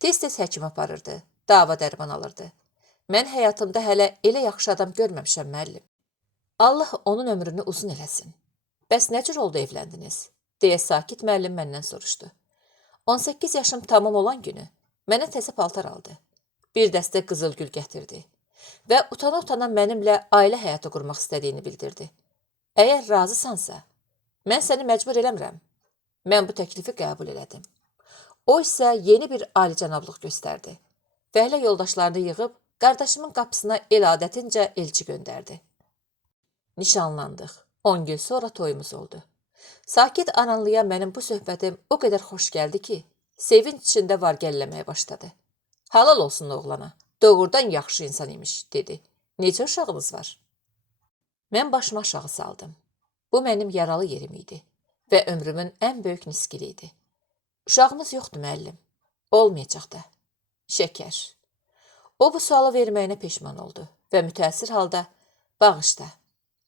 Tez-tez həkim aparırdı, dava dərman alırdı. Mən həyatımda hələ elə yaxşı adam görməmişəm müəllim. Allah onun ömrünü uzun eləsin. Bəs nə cür oldu evləndiniz? Deyə sakit müəllim məndən soruşdu. 18 yaşım tamam olan günü mənə təzə paltar aldı. Bir dəstə qızılgül gətirdi və utana-utana mənimlə ailə həyatı qurmaq istədiyini bildirdi. Əgər razısansa, mən səni məcbur eləmirəm. Mən bu təklifi qəbul elədim. O isə yeni bir alicənablıq göstərdi. Fəhlə yoldaşlarını yığıb qardaşımın qapısına el adətincə elçi göndərdi. Nişanlandıq. 10 gün sonra toyumuz oldu. Sakit aranlıya mənim bu söhbətim o qədər xoş gəldi ki, sevinç içində var gəlləməyə başladı. Halal olsun oğlana, doğrudan yaxşı insan imiş, dedi. Necə uşağınız var? Mən başımı aşağı saldım. Bu mənim yaralı yerim idi və ömrümün ən böyük niskili idi. Uşağımız yoxdur müəllim. Olmayacaq da. Şəkər. O bu sualı verməyinə peşman oldu və mütəəssir halda bağışla,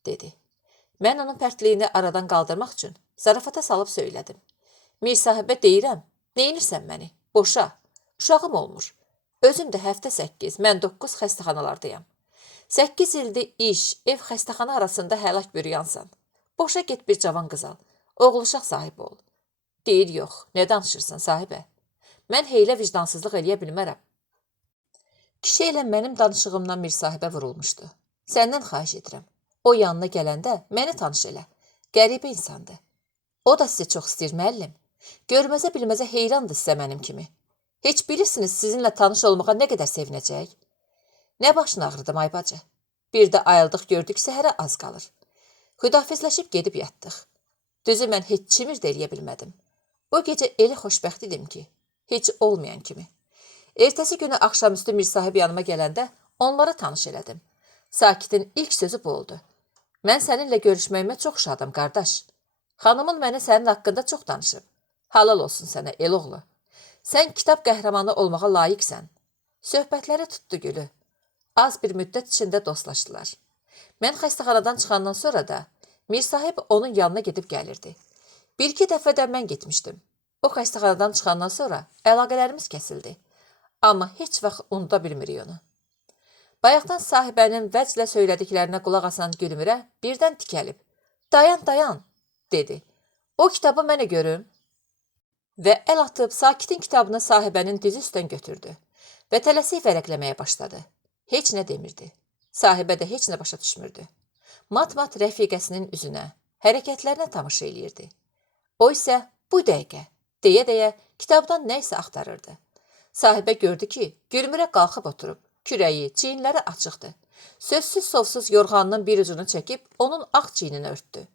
dedi. Mən onun pərtliyini aradan qaldırmaq üçün zarafata salıb söylədim. Mir sahibə deyirəm, neyinirsən məni? Boşa, uşağım olmur. Özüm də həftə 8, mən 9 xəstəxanalardayam. 8 ildir iş, ev xəstəxana arasında həlak bir yansan. Boşa get bir cavan qız al, oğul uşaq sahibi ol. Deyir, yox, nə danışırsan sahibə? Mən heylə vicdansızlıq eləyə bilmərəm. Kişi elə mənim danışığımdan Mir sahibə vurulmuşdu. Səndən xahiş edirəm. O yanına gələndə məni tanış elə. Qəribə insandır. O da sizi çox istəyir müəllim. Görməzə bilməzə heyrandır sizə mənim kimi. Heç bilirsiniz sizinlə tanış olmağa nə qədər sevinəcək? Nə başını ağrıdım ay bacı. Bir də ayıldıq gördük səhərə az qalır. Xudafizləşib gedib yatdıq. Düzü mən heç çimir də eləyə bilmədim. O gecə elə xoşbəxt idim ki, heç olmayan kimi. Ertəsi günü axşamüstü Mir sahib yanıma gələndə onları tanış elədim. Sakitin ilk sözü bu oldu. Mən səninlə görüşməyimə çox şadım, qardaş. Xanımın mənə sənin haqqında çox danışıb. Halal olsun sənə, el oğlu. Sən kitab qəhrəmanı olmağa layiqsən. Söhbətləri tutdu gülü. Az bir müddət içində dostlaşdılar. Mən xəstəxanadan çıxandan sonra da Mir sahib onun yanına gedib gəlirdi. Bir-iki dəfə də mən getmişdim. O xəstəxanadan çıxandan sonra əlaqələrimiz kəsildi. Amma heç vaxt unuda bilmirik onu. Bayaqdan sahibənin vəclə söylədiklərinə qulaq asan Gülmürə birdən tikəlib. Dayan, dayan, dedi. O kitabı mənə görüm. Və əl atıb Sakitin kitabını sahibənin dizi üstdən götürdü və tələsik vərəqləməyə başladı. Heç nə demirdi. Sahibə də heç nə başa düşmürdü. Mat-mat rəfiqəsinin üzünə, hərəkətlərinə tamaşa eləyirdi. O isə bu dəqiqə, deyə-deyə kitabdan nə isə axtarırdı. Sahibə gördü ki, Gülmürə qalxıb oturub, kürəyi, çiyinləri açıqdı. Sözsüz-sovsuz yorğanının bir ucunu çəkib onun ağ çiynini örtdü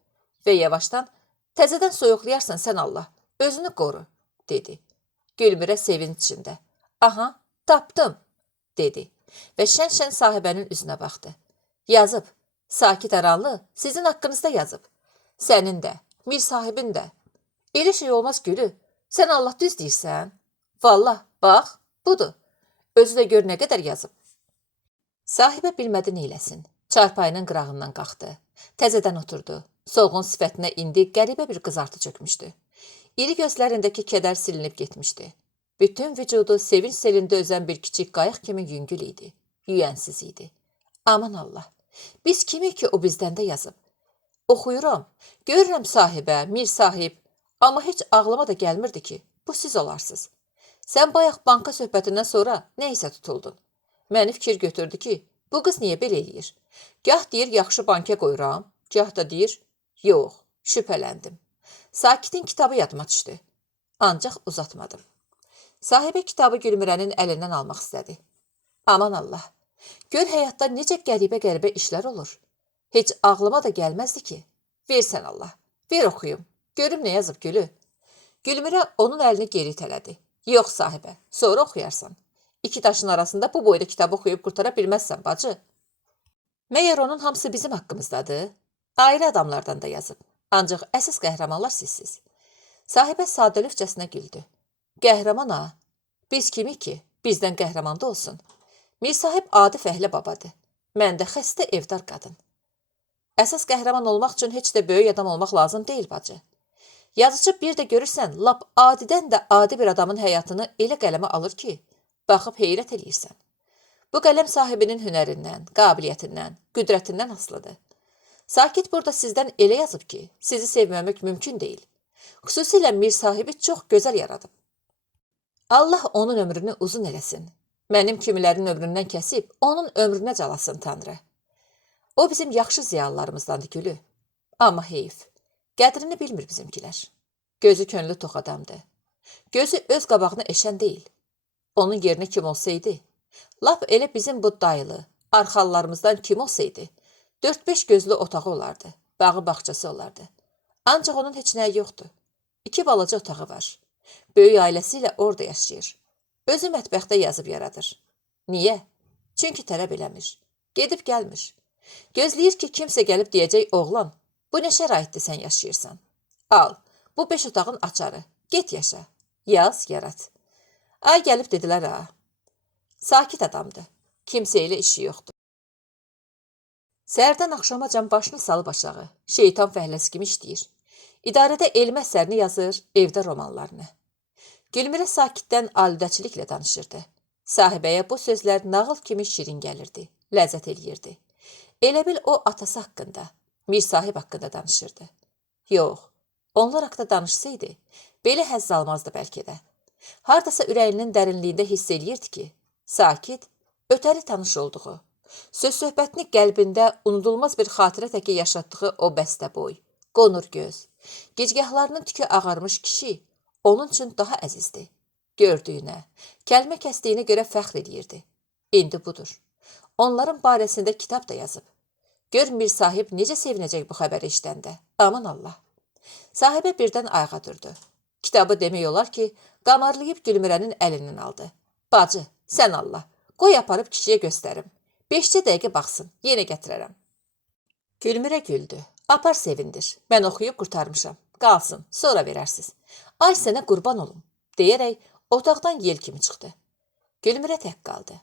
və yavaşdan, təzədən soyuqlayarsan sən Allah, özünü qoru, dedi. Gülmürə sevinç içində, aha, tapdım, dedi və şən-şən sahibənin üzünə baxdı. Yazıb, Sakit Aranlı sizin haqqınızda yazıb. Sənin də, Mir sahibin də. Elə şey olmaz Gülü, sən Allah düz deyirsən. Vallah, bax, budur. Özü də gör nə qədər yazıb. Sahibə bilmədi neyləsin. Çarpayının qırağından qalxdı. Təzədən oturdu. Solğun sifətinə indi qəribə bir qızartı çökmüşdü. İri gözlərindəki kədər silinib getmişdi. Bütün vücudu sevinç selində özən bir kiçik qayıq kimi yüngül idi. Yüyənsiz idi. Aman Allah, Biz kimik ki o bizdən də yazıb? Oxuyuram, görürəm sahibə, Mir sahib, amma heç ağlıma da gəlmirdi ki, bu siz olarsınız. Sən bayaq banka söhbətindən sonra nə isə tutuldun. Məni fikir götürdü ki, bu qız niyə belə eləyir? Gah deyir, yaxşı banka qoyuram, gah da deyir, yox, şübhələndim. Sakitin kitabı yadıma düşdü. Ancaq uzatmadım. Sahibə kitabı Gülmirənin əlindən almaq istədi. Aman Allah, gör həyatda necə qəribə işlər olur. Heç ağlıma da gəlməzdi ki, versən Allah, ver oxuyum, görüm nə yazıb Gülü. Gülmirə onun əlini geri itələdi. Yox sahibə, sonra oxuyarsan. İki daşın arasında bu boyda kitabı oxuyub qurtara bilməzsən bacı. Məyər onun hamısı bizim haqqımızdadır? Ayrı adamlardan da yazıb. Ancaq əsas qəhrəmanlar sizsiz. Sahibə sadəlövhcəsinə güldü. Qəhrəman ha? Biz kimi ki, bizdən qəhrəmanda olsun. Mir sahib adi fəhlə babadır. Mən də xəstə evdar qadın. Əsas qəhrəman olmaq üçün heç də böyük adam olmaq lazım deyil bacı. Yazıcı bir də görürsən, lap adidən də adi bir adamın həyatını elə qələmə alır ki, baxıb heyrət eləyirsən. Bu qələm sahibinin hünərindən, qabiliyyətindən, qüdrətindən asılıdır. Sakit burada sizdən elə yazıb ki, sizi sevməmək mümkün deyil. Xüsusilə Mir sahibi çox gözəl yaradıb. Allah onun ömrünü uzun eləsin. Mənim kimilərin ömründən kəsib, onun ömrünə calasın Tanrı. O bizim yaxşı ziyalılarımızdandır Gülü. Amma heyf, qədrini bilmir bizimkilər. Gözü könlü tox adamdır. Gözü öz qabağını eşən deyil. Onun yerinə kim olsaydı, lap elə bizim bu dayılı, arxallarımızdan kim olsaydı, 4-5 gözlü otağı olardı, bağı bağçası olardı. Ancaq onun heç nəyi yoxdur. 2 balaca otağı var. Böyük ailəsi ilə orada yaşayır. Özü mətbəxdə yazıb yaradır. Niyə? Çünki tələb eləmir. Gedib gəlmir. Gözləyir ki, kimsə gəlib deyəcək, oğlan, bu nə şəraitdir sən yaşayırsan? Al, bu 5 otağın açarı, get yaşa, yaz, yarat. Ay gəlib dedilər ha. Sakit adamdır, kimsə ilə işi yoxdur. Səhərdən axşamacan başını salıb aşağı, şeytan fəhləsi kimi işləyir. İdarədə elm əsərini yazır, evdə romanlarını. Gülmirə Sakitdən alüdəçiliklə danışırdı. Sahibəyə bu sözlər nağıl kimi şirin gəlirdi, ləzzət eləyirdi. Elə bil o atası haqqında, Mir sahib haqqında danışırdı. Yox, onlar haqqında danışsaydı, belə həzz almazdı bəlkə də. Hardasa ürəyinin dərinliyində hiss eləyirdi ki, Sakit, ötəri tanış olduğu, söz-söhbətini qəlbində unudulmaz bir xatirə təki yaşatdığı o bəstə boy, qonur göz, gecgahlarının tükü ağarmış kişi onun üçün daha əzizdir. Gördüyünə, kəlmə kəsdiyinə görə fəxr edirdi. İndi budur. Onların barəsində kitab da yazıb. Gör Mir sahib necə sevinəcək bu xəbəri işləndə. Aman Allah. Sahibə birdən ayağa durdu. Kitabı demək olar ki, qamarlayıb Gülmirənin əlindən aldı. Bacı, sən Allah, qoy aparıb kişiyə göstərim. 5 dəqiqə baxsın, yenə gətirərəm. Gülmirə güldü. Apar sevindir. Mən oxuyub qurtarmışam. Qalsın, sonra verərsiz. Ay sənə qurban olum, deyərək otaqdan yel kimi çıxdı. Gülmirə tək qaldı.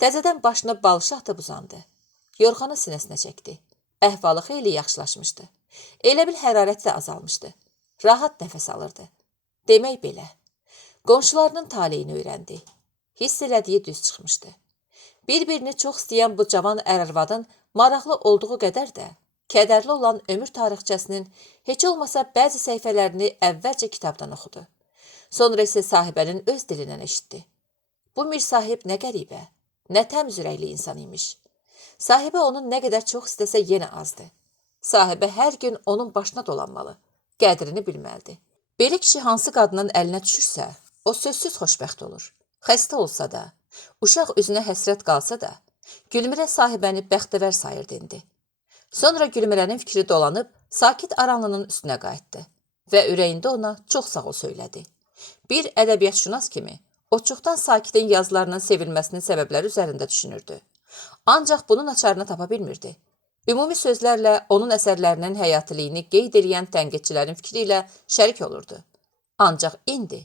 Təzədən başına balışa atıb uzandı. Yorğanı sinəsinə çəkdi. Əhvalı xeyli yaxşılaşmışdı. Elə bil hərarət də azalmışdı. Rahat nəfəs alırdı. Demək belə. Qonşularının taleyini öyrəndi. Hiss elədiyi düz çıxmışdı. Bir-birini çox istəyən bu cavan ər-arvadın maraqlı olduğu qədər də kədərli olan ömür tarixçəsinin heç olmasa bəzi səhifələrini əvvəlcə kitabdan oxudu. Sonra isə sahibənin öz dilindən eşitdi. Bu Mir sahib nə qəribə, nə təmiz ürəkli insan imiş. Sahibə onun nə qədər çox istəsə yenə azdı. Sahibə hər gün onun başına dolanmalı, qədrini bilməlidir. Belə kişi hansı qadının əlinə düşürsə, o sözsüz xoşbəxt olur. Xəstə olsa da, uşaq üzünə həsrət qalsa da, Gülmirə sahibəni bəxtəvər sayırdı indi. Sonra Gülmirənin fikri dolanıb, Sakit Aranlının üstünə qayıtdı və ürəyində ona çox sağ ol söylədi. Bir ədəbiyyatşünas kimi, o çoxdan Sakitin yazılarının sevilməsinin səbəbləri üzərində düşünürdü. Ancaq bunun açarını tapa bilmirdi. Ümumi sözlərlə onun əsərlərinin həyatiliyini qeyd edən tənqidçilərin fikri ilə şərik olurdu. Ancaq indi,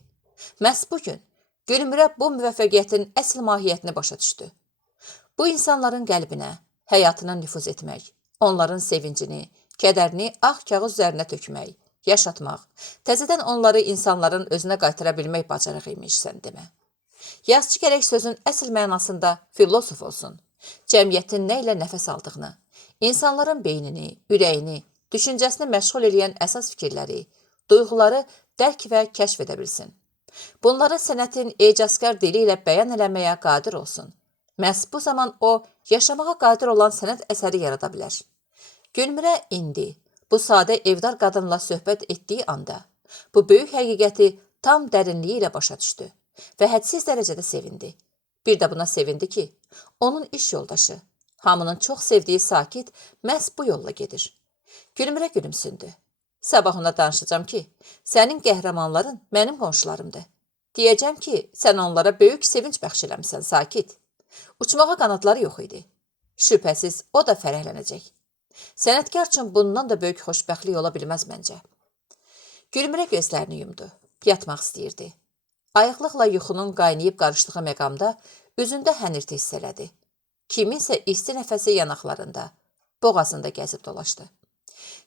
məhz bugün, Gülmirə bu müvəffəqiyyətin əsl mahiyyətini başa düşdü. Bu insanların qəlbinə, həyatına nüfuz etmək, onların sevincini, kədərini ağ kağız üzərinə tökmək, yaşatmaq, təzədən onları insanların özünə qaytara bilmək bacarığı imiş sən demə. Yazıcı gərək sözün əsl mənasında filosof olsun, cəmiyyətin nə ilə nəfəs aldığını, İnsanların beynini, ürəyini, düşüncəsini məşğul edən əsas fikirləri, duyğuları dərk və kəşf edə bilsin. Bunları sənətin ecazkar dili ilə bəyan eləməyə qadir olsun. Məhz bu zaman o, yaşamağa qadir olan sənət əsəri yarada bilər. Gülmirə indi, bu sadə evdar qadınla söhbət etdiyi anda, bu böyük həqiqəti tam dərinliyi ilə başa düşdü və hədsiz dərəcədə sevindi. Bir də buna sevindi ki, onun iş yoldaşı, hamının çox sevdiyi Sakit məhz bu yolla gedir. Gülmirə gülümsündü. Sabah ona danışacağım ki, sənin qəhrəmanların mənim qonşularımdır. Deyəcəm ki, sən onlara böyük sevinç bəxş eləmisən, Sakit. Uçmağa qanadları yox idi. Şübhəsiz o da fərəhlənəcək. Sənətkar üçün bundan da böyük xoşbəxtlik ola bilməz məncə. Gülmirə gözlərini yumdu. Yatmaq istəyirdi. Ayıqlıqla yuxunun qaynayıb qarışdığı məqamda üzündə hənirti hiss elədi. Kiminsə isti nəfəsi yanaqlarında, boğazında gəzib dolaşdı.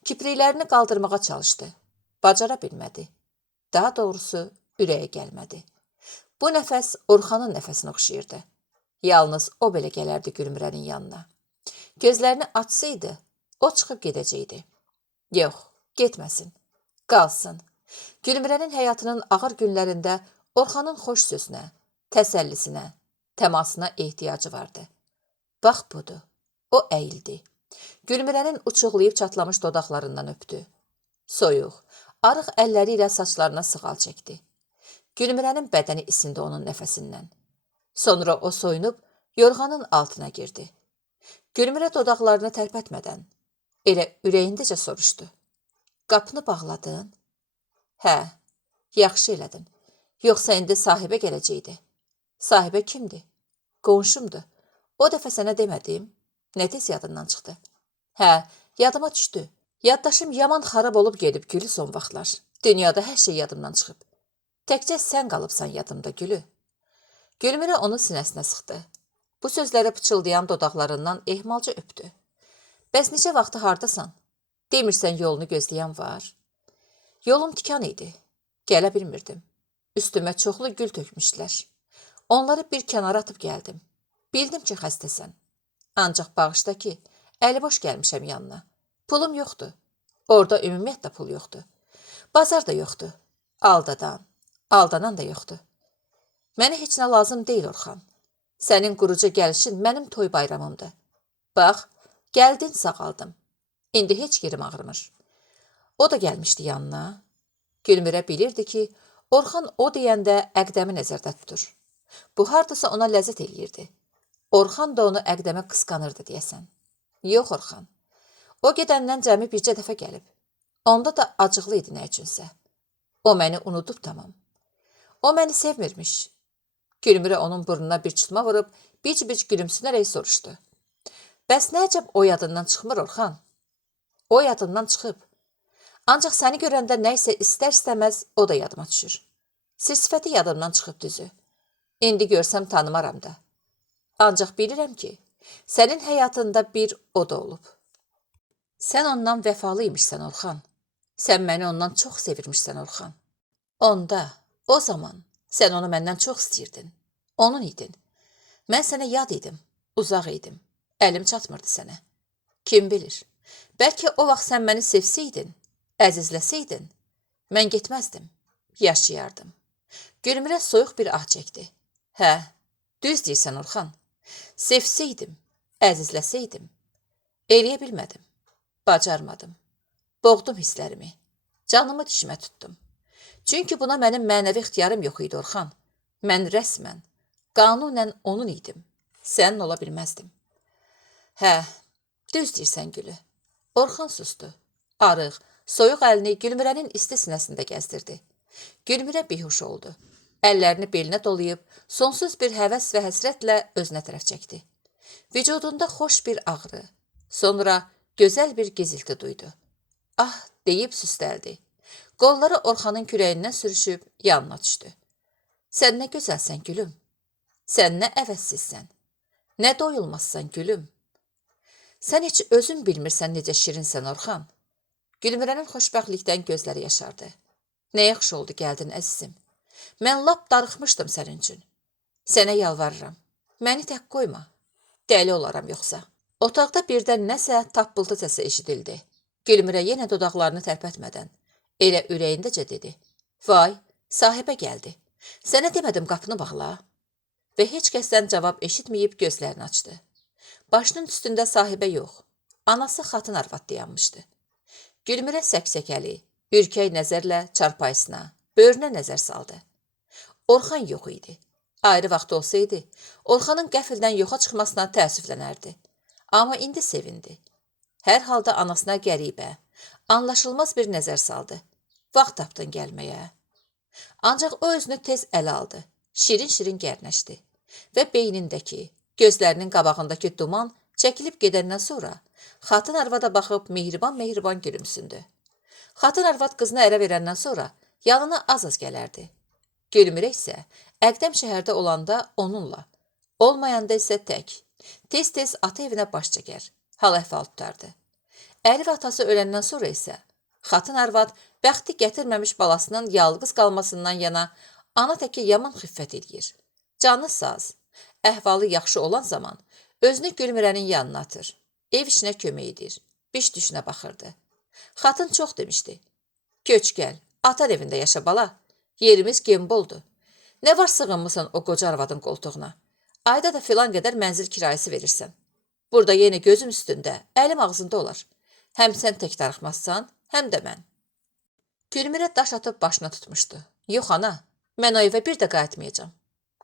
Kipriklərini qaldırmağa çalışdı. Bacara bilmədi. Daha doğrusu ürəyə gəlmədi. Bu nəfəs Orxanın nəfəsinə oxşayırdı. Yalnız o belə gələrdi Gülmirənin yanına. Gözlərini açsaydı, o çıxıb gedəcəkdi. Yox, getməsin, qalsın. Gülmirənin həyatının ağır günlərində Orxanın xoş sözünə, təsəllisinə, təmasına ehtiyacı vardı. Bax budur, o əyildi. Gülmirənin uçuqlayıb çatlamış dodaqlarından öpdü. Soyuq, arıq əlləri ilə saçlarına sığal çəkdi. Gülmirənin bədəni isindi onun nəfəsindən. Sonra o soyunub yorğanın altına girdi. Gülmirə dodaqlarını tərpətmədən, elə ürəyindəcə soruşdu. Qapını bağladın? Hə, yaxşı elədin. Yoxsa indi sahibə gələcəkdi. Sahibə kimdir? Qonşumdur. O dəfə sənə demədim, nə tez yadından çıxdı. Hə, yadıma düşdü. Yaddaşım yaman xarab olub gedib Gülü son vaxtlar. Dünyada hər şey yadımdan çıxıb. Təkcə sən qalıbsan yadımda Gülü. Gülmirə onun sinəsinə sıxdı. Bu sözlərə pıçıldayan dodaqlarından ehmalca öpdü. Bəs neçə vaxtı hardasan? Demirsən yolunu gözləyən var. Yolum tikan idi. Gələ bilmirdim. Üstümə çoxlu gül tökmüşdülər. Onları bir kənara atıb gəldim. Bildim ki, xəstəsən. Ancaq bağışda ki, əliboş gəlmişəm yanına. Pulum yoxdur. Orada ümumiyyətlə pul yoxdur. Bazar da yoxdur. Aldanan da yoxdur. Mənə heç nə lazım deyil Orxan. Sənin quruca gəlişin mənim toy bayramımdır. Bax, gəldin sağaldım. İndi heç yerim ağrımır. O da gəlmişdi yanına. Gülmirə bilirdi ki, Orxan o deyəndə Əqdəmi nəzərdə tutur. Bu hardasa ona ləzzət eləyirdi. Orxan da onu Əqdəmə qısqanırdı deyəsən. Yox Orxan. O gedəndən cəmi bircə dəfə gəlib. Onda da acıqlı idi nə üçünsə. O məni unudub tamam. O məni sevmirmiş. Gülmirə onun burnuna bir çıxma vurub, bic-bic gülümsünərək soruşdu. Bəs nə əcəb o yadından çıxmır Orxan? O yadından çıxıb. Ancaq səni görəndə nəysə istər-istəməz o da yadıma düşür. Sir-sifəti yadımdan çıxıb düzü. İndi görsəm tanımaram da. Ancaq bilirəm ki, sənin həyatında bir o da olub. Sən ondan vəfalıymışsən Orxan. Sən məni ondan çox sevirmişsən Orxan. Onda, o zaman sən onu məndən çox istəyirdin. Onun idin. Mən sənə yad idim, uzaq idim. Əlim çatmırdı sənə. Kim bilir, bəlkə o vaxt sən məni sevsəydin, əzizləsəydin, mən getməzdim, yaşayardım. Gülmirə soyuq bir ah çəkdi. Hə, düz deyirsən Orxan. Sevsəydim, əzizləsəydim, eləyə bilmədim, bacarmadım. Boğdum hisslərimi, canımı dişimə tutdum. Çünki buna mənim mənəvi ixtiyarım yox idi Orxan. Mən rəsmən, qanunən onun idim. Sənin ola bilməzdim. Hə, düz deyirsən Gülü. Orxan sustu. Arıq, soyuq əlini Gülmirənin isti sinəsində gəzdirdi. Gülmirə bihuş oldu. Əllərini belinə dolayıb, sonsuz bir həvəs və həsrətlə özünə tərəf çəkdi. Vücudunda xoş bir ağrı, sonra gözəl bir gizilti duydu. Ah, deyib süstəldi. Qolları Orxanın kürəyindən sürüşüb yanına düşdü. Sən nə gözəlsən Gülüm. Sən nə əvəzsizsən. Nə doyulmazsan Gülüm. Sən heç özün bilmirsən necə şirinsən Orxan. Gülmirənin xoşbəxtlikdən gözləri yaşardı. Nə yaxşı oldu gəldin əzizim. Mən lap darıxmışdım sənin üçün. Sənə yalvarıram. Məni tək qoyma. Dəli olaram yoxsa. Otaqda birdən nəsə tappıltı səsi eşidildi. Gülmürə yenə dodaqlarını tərpətmədən, elə ürəyindəcə dedi. Vay, sahibə gəldi. Sənə demədim qapını bağla. Və heç kəsdən cavab eşitməyib gözlərini açdı. Başının üstündə sahibə yox, anası xatın arvad dayanmışdı. Gülmürə səksəkəli, ürkək nəzərlə çarpayısına, böyrünə nəzər saldı. Orxan yox idi. Ayrı vaxt olsaydı, Orxanın qəfildən yoxa çıxmasına təəssüflənərdi. Amma indi sevindi. Hər halda anasına qəribə, anlaşılmaz bir nəzər saldı. Vaxt tapdın gəlməyə. Ancaq o özünü tez ələ aldı. Şirin-şirin gərnəşdi. Və beynindəki, gözlərinin qabağındakı duman çəkilib gedəndən sonra xatın arvada baxıb mehriban-mehriban gülümsündü. Xatın arvad qızını ərə verəndən sonra yanına az-az gələrdi. Gülmürə isə Əqdəm şəhərdə olanda onunla, olmayanda isə tək. Tez-tez ata evinə baş çəkər, hal-əhval tutardı. Əri və atası öləndən sonra isə xatın arvad bəxti gətirməmiş balasının yalqız qalmasından yana ana təki yaman xiffət edir. Canı saz, əhvalı yaxşı olan zaman özünü Gülmürənin yanına atır, ev işinə kömək edir, biş düşünə baxırdı. Xatın çox demişdi. Köç gəl, atan evində yaşa bala, yerimiz gemboldur. Nə var sığınmısan o qoca arvadın qoltuğuna? Ayda da filan qədər mənzil kirayəsi verirsən. Burada yenə gözüm üstündə, əlim ağzında olar. Həm sən tək darıxmazsan, həm də mən. Gülmürə daş atıb başına tutmuşdu. Yox ana, mən o evə bir də qayıtmayacağam.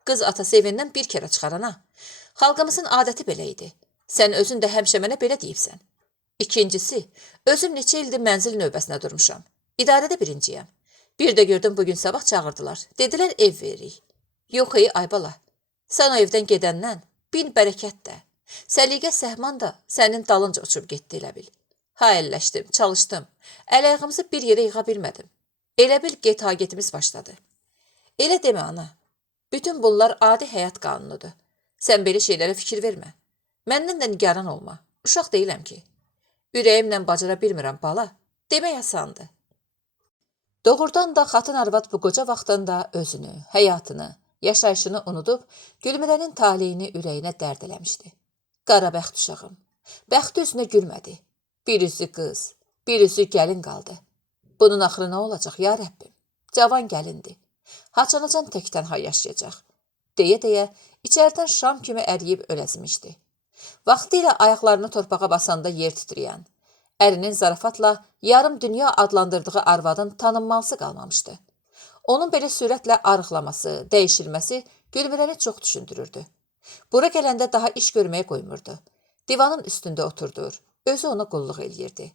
Qız atası evindən bir kərə çıxar ana. Xalqımızın adəti belə idi. Sən özün də həmişə mənə belə deyibsən. İkincisi, özüm neçə ildir mənzil növbəsinə durmuşam. İdarədə birinciyəm. Bir də gördüm bugün sabah çağırdılar. Dedilər ev veririk. Yox ey Aybala, sən o evdən gedəndən bin bərəkət də. Səliqə Səhman da sənin dalınca uçub getdi elə bil. Ha əlləşdim, çalışdım. Əl-ayağımızı bir yerə yığa bilmədim. Elə bil get-ha-getimiz başladı. Elə demə ana. Bütün bunlar adi həyat qanunudur. Sən belə şeylərə fikir vermə. Məndən də nigaran olma. Uşaq deyiləm ki. Ürəyimlə bacara bilmirəm bala. Demək asandır. Doğrudan da xatın arvad bu qoca vaxtında özünü, həyatını, yaşayışını unudub, Gülmürənin taleyini ürəyinə dərd eləmişdi. Qarabəxt uşağım. Bəxti üzünə gülmədi. Bir üzü qız, bir üzü gəlin qaldı. Bunun axırı nə olacaq ya Rəbbim? Cavan gəlindi. Haçanacan təkdən hay yaşayacaq. Deyə-deyə içərdən şam kimi əriyib öləzmişdi. Vaxtı ilə ayaqlarını torpağa basanda yer titrəyən, ərinin zarafatla yarım dünya adlandırdığı arvadın tanınmalısı qalmamışdı. Onun belə sürətlə arıqlaması, dəyişilməsi Gülmürəni çox düşündürürdü. Bura gələndə daha iş görməyə qoymurdu. Divanın üstündə oturdur, özü ona qulluq eləyirdi.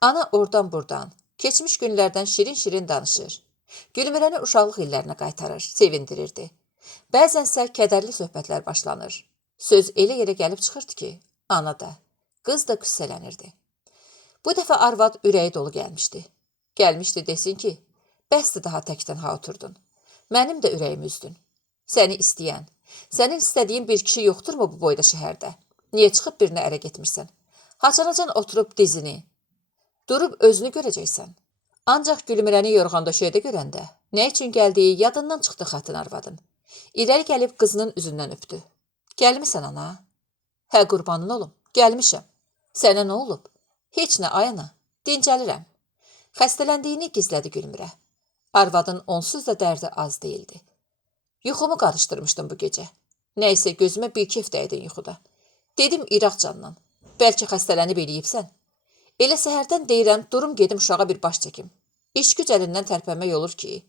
Ana oradan-buradan, keçmiş günlərdən şirin-şirin danışır. Gülmürəni uşaqlıq illərinə qaytarır, sevindirirdi. Bəzənsə kədərli söhbətlər başlanır. Söz elə yerə gəlib çıxırdı ki, ana da, qız da qüssələnirdi. Bu dəfə arvad ürəyi dolu gəlmişdi. Gəlmişdi desin ki, bəsdir daha təkdən ha oturdun. Mənim də ürəyimi üzdün. Səni istəyən, sənin istədiyin bir kişi yoxdurmu bu boyda şəhərdə? Niyə çıxıb birinə ərə getmirsən? Haçanacan oturub dizini, durub özünü görəcəksən. Ancaq Gülmürəni yorğan döşəkdə görəndə, nə üçün gəldiyi yadından çıxdı xatın arvadın. İrəli gəlib qızının üzündən öpdü. Gəlmisən ana? Hə qurbanın olum, gəlmişəm. Sənə nə olub? Heç nə ay ana, dincəlirəm. Xəstələndiyini gizlədi Gülmürə. Arvadın onsuz da dərdi az deyildi. Yuxumu qarışdırmışdım bu gecə. Nəysə gözümə bir kef dəydin yuxuda. Dedim İraq candan, bəlkə xəstələnib eləyibsən. Elə səhərdən deyirəm, durum gedim uşağa bir baş çəkim. İş güc əlindən tərpənmək olur ki,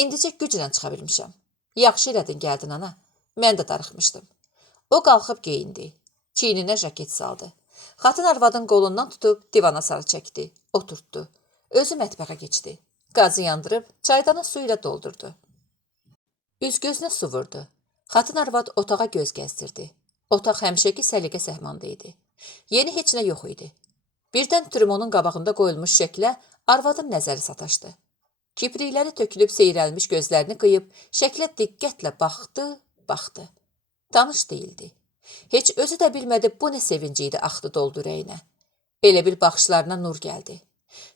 indicə güclə çıxa bilmişəm. Yaxşı elədin gəldin ana, mən də darıxmışdım. O qalxıb geyindi, çiyninə jaket saldı. Xatın arvadın qolundan tutub divana sarı çəkdi, oturtdu. Özü mətbəxə keçdi. Qazı yandırıb çaydana su ilə doldurdu. Üz-gözünə su vurdu. Xatın arvad otağa göz gəzdirdi. Otaq həmişəki Səliqə Səhmanda idi. Yeni heç nə yox idi. Birdən trümonun qabağında qoyulmuş şəklə arvadın nəzəri sataşdı. Kiprikləri tökülüb seyrəlmiş gözlərini qıyıb şəklə diqqətlə baxdı. Tanış deyildi. Heç özü də bilmədi bu nə sevinci idi axdı doldu ürəyinə. Elə bil baxışlarına nur gəldi.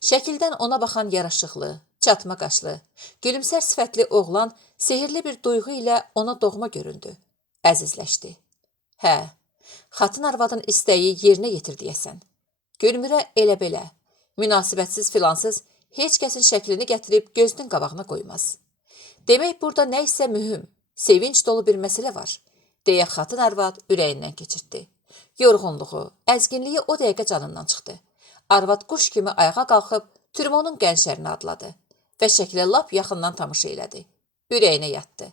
Şəkildən ona baxan yaraşıqlı, çatma qaşlı, gülümsər sifətli oğlan sehirli bir duyğu ilə ona doğma göründü. Əzizləşdi. Hə, Xatın arvadın istəyi yerinə yetir deyəsən. Gülmürə elə belə, münasibətsiz filansız heç kəsin şəklini gətirib gözünün qabağına qoymaz. Demək burada nə isə mühüm, sevinç dolu bir məsələ var, deyə xatın arvad ürəyindən keçirtdi. Yorğunluğu, əzginliyi o dəqiqə canından çıxdı. Arvad quş kimi ayağa qalxıb Türmonun qənşərini adladı və şəklə lap yaxından tamaşa elədi. Ürəyinə yatdı.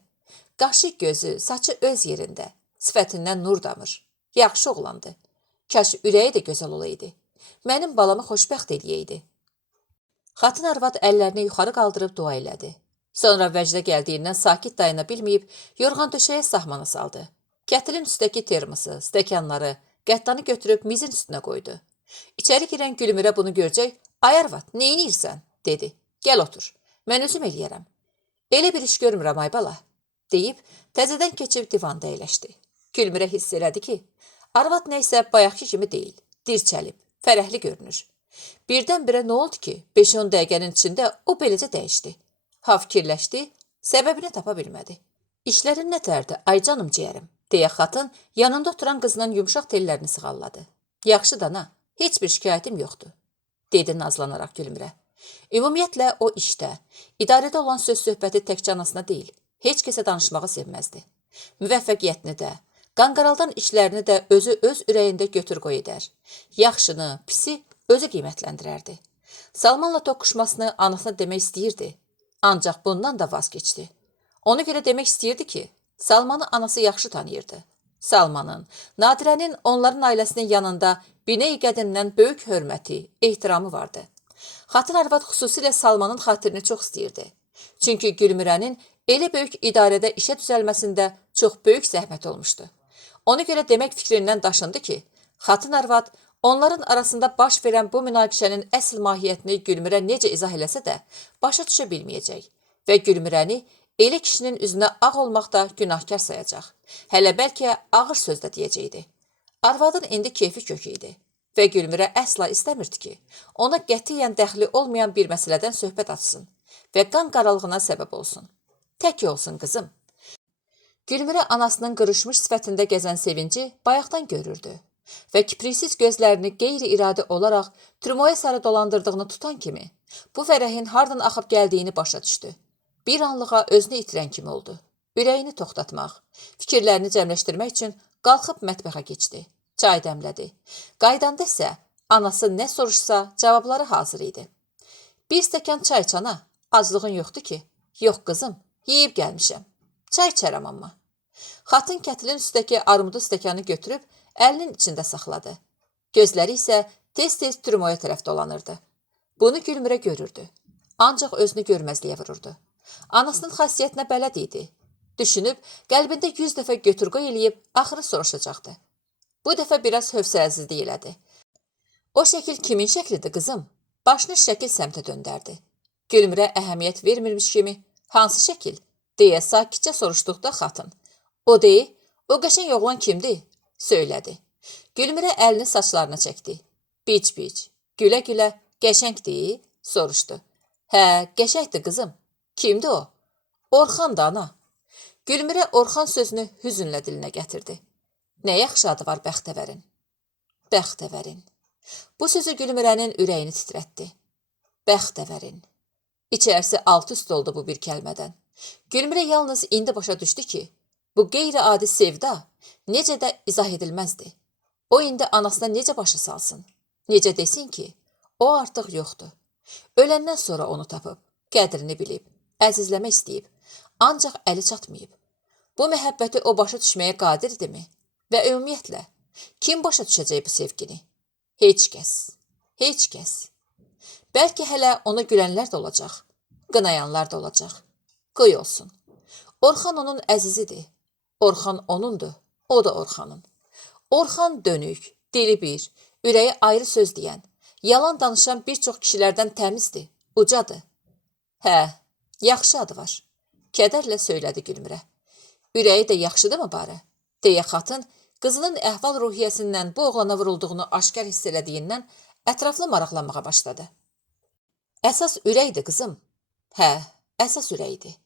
Qaşı, gözü, saçı öz yerində, sifətindən nur damır. Yaxşı oğlandı. Kaş ürəyi də gözəl olaydı. Mənim balamı xoşbəxt eləyəydi. Xatın arvad əllərini yuxarı qaldırıb dua elədi. Sonra vəcdə gəldiyindən sakit dayana bilməyib, yorğan döşəyə sahmana saldı. Kətilin üstəki termosu, stəkanları, qətdanı götürüb mizin üstünə qoydu. İçəri girən Gülmürə bunu görəcək, ay arvad, neynirsən, dedi. Gəl otur, mən özüm eləyərəm. Elə bir iş görmürəm ay bala, deyib təzədən keçib divanda əyləşdi. Gülmürə hiss elədi ki, arvad nəysə bayaqki kimi deyil, dirçəlib, fərəhli görünür. Birdən-birə nə oldu ki, 5-10 dəqiqənin içində o beləcə dəyişdi. Ha fikirləşdi, səbəbini tapa bilmədi. İşlərin nətərdir, ay canım ciyərim, deyə xatın yanında oturan qızının yumşaq tellərini sığalladı. Yaxşı dana, heç bir şikayətim yoxdur, dedi nazlanaraq Gülmürə. Ümumiyyətlə o işdə, idarədə olan söz-söhbəti təkcə anasına deyil, heç kəsə danışmağı sevməzdi. Müvəffəqiyyətini də, qanqaraldan işlərini də özü öz ürəyində götür-qoy edər. Yaxşını, pisi özü qiymətləndirərdi. Salmanla toqquşmasını anasına demək istəyirdi, ancaq bundan da vaz keçdi. Ona görə demək istəyirdi ki, Salmanı anası yaxşı tanıyırdı. Salmanın, Nadirənin onların ailəsinin yanında binəy qədimdən böyük hörməti, ehtiramı vardı. Xatın arvad xüsusilə Salmanın xatirini çox istəyirdi. Çünki Gülmürənin elə böyük idarədə işə düzəlməsində çox böyük zəhmət olmuşdu. Ona görə demək fikrindən daşındı ki, xatın arvad onların arasında baş verən bu münaqişənin əsl mahiyyətini Gülmürə necə izah eləsə də başa düşə bilməyəcək və Gülmürəni elə kişinin üzünə ağ olmaqda günahkar sayacaq. Hələ bəlkə ağır söz də deyəcəkdi. Arvadın indi keyfi kök idi və Gülmürə əsla istəmirdi ki, ona qətiyyən dəxli olmayan bir məsələdən söhbət açsın və qan qaralığına səbəb olsun. Tək olsun qızım. Gülmürə anasının qırışmış sifətində gəzən sevinci bayaqdan görürdü və kiprisiz gözlərini qeyri-iradi olaraq Trümoya sarı dolandırdığını tutan kimi bu fərəhin hardan axıb gəldiyini başa düşdü. Bir anlığa özünü itirən kimi oldu. Ürəyini toxtatmaq, fikirlərini cəmləşdirmək üçün qalxıb mətbəxə keçdi. Çay dəmlədi. Qaydanda isə anası nə soruşsa cavabları hazır idi. Bir stəkan çay çana, aclığın yoxdur ki? Yox qızım, yeyib gəlmişəm. Çay içərəm amma. Xatın kətilin üstəki armudu stəkanı götürüb əlinin içində saxladı. Gözləri isə tez-tez Trümoya tərəf dolanırdı. Bunu Gülmürə görürdü. Ancaq özünü görməzliyə vururdu. Anasının xasiyyətinə bələd idi. Düşünüb, qəlbində 100 dəfə götür-qoy eləyib, axırı soruşacaqdı. Bu dəfə biraz hövsələsizlik elədi. O şəkil kimin şəklidir qızım? Başını şəkil səmtə döndərdi. Gülmürə əhəmiyyət vermirmiş kimi, hansı şəkil? Deyə sakitcə soruşduqda xatın. O deyil, o qəşəng oğlan kimdir? Söylədi. Gülmürə əlini saçlarına çəkdi. Bic-bic, gülə-gülə, qəşəngdir? Soruşdu. Hə, qəşəngdir qızım. Kimdir o? Orxandır ana. Gülmürə Orxan sözünü hüzünlə dilinə gətirdi. Nə yaxşı adı var Bəxtəvərin. Bəxtəvərin. Bu sözü Gülmürənin ürəyini titrətdi. Bəxtəvərin. İçərisi alt-üst oldu bu bir kəlmədən. Gülmürə yalnız indi başa düşdü ki, bu qeyri-adi sevda necə də izah edilməzdi. O indi anasına necə başa salsın? Necə desin ki, o artıq yoxdur. Öləndən sonra onu tapıb, qədrini bilib, əzizləmək istəyib, ancaq əli çatmayıb. Bu məhəbbəti o başa düşməyə qadirdirmi? Və ümumiyyətlə, kim başa düşəcək bu sevgini? Heç kəs, heç kəs. Bəlkə hələ ona gülənlər də olacaq, qınayanlar da olacaq. Qoy olsun. Orxan onun əzizidir. Orxan onundur, o da Orxanın. Orxan dönük, dili bir, ürəyi ayrı söz deyən, yalan danışan bir çox kişilərdən təmizdir, ucadır. Hə, yaxşı adı var. Kədərlə söylədi Gülmürə. Ürəyi də yaxşıdırmı bari? Deyə xatın qızının əhval-ruhiyyəsindən bu oğlana vurulduğunu aşkar hiss elədiyindən ətraflı maraqlanmağa başladı. Əsas ürəkdir qızım. Hə, əsas ürəkdir.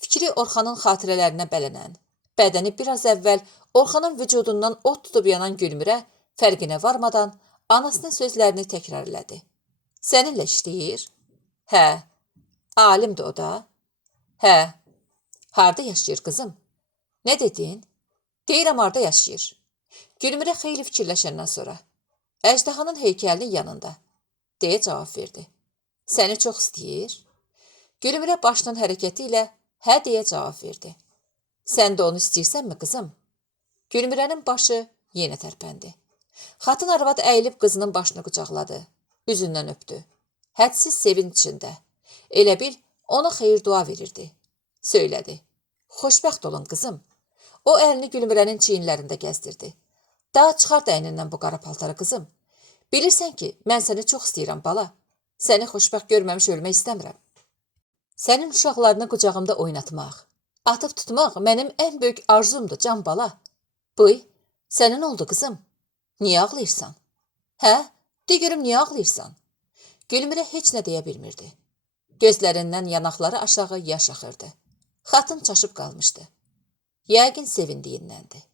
Fikri Orxanın xatirələrinə bələnən, Bədəni biraz əvvəl Orxanın vücudundan od tutub yanan Gülmürə fərqinə varmadan anasının sözlərini təkrarladı. Səninlə işləyir? Hə. Alimdir o da? Hə. Harda yaşayır qızım? Nə dedin? Deyirəm harda yaşayır. Gülmürə xeyli fikirləşəndən sonra əjdahanın heykəlinin yanında deyə cavab verdi. Səni çox istəyir? Gülmürə başının hərəkəti ilə hə deyə cavab verdi. Sən də onu istəyirsənmi qızım? Gülmürənin başı yenə tərpəndi. Xatın arvad əyilib qızının başını qucaqladı. Üzündən öpdü. Hədsiz sevinç içində. Elə bil ona xeyir dua verirdi. Söylədi. Xoşbəxt olun qızım. O əlini Gülmürənin çiyinlərində gəzdirdi. Daha çıxart əynindən bu qara paltarı qızım. Bilirsən ki, mən səni çox istəyirəm bala. Səni xoşbəxt görməmiş ölmək istəmirəm. Sənin uşaqlarını qucağımda oynatmaq, atıb tutmaq mənim ən böyük arzumdur can bala. Bıy, sənin oldu qızım. Niyə ağlayırsan? Hə, de görüm niyə ağlayırsan? Gülmürə heç nə deyə bilmirdi. Gözlərindən yanaqları aşağı yaş axırdı. Xatın çaşıb qalmışdı. Yəqin sevindiyindəndir.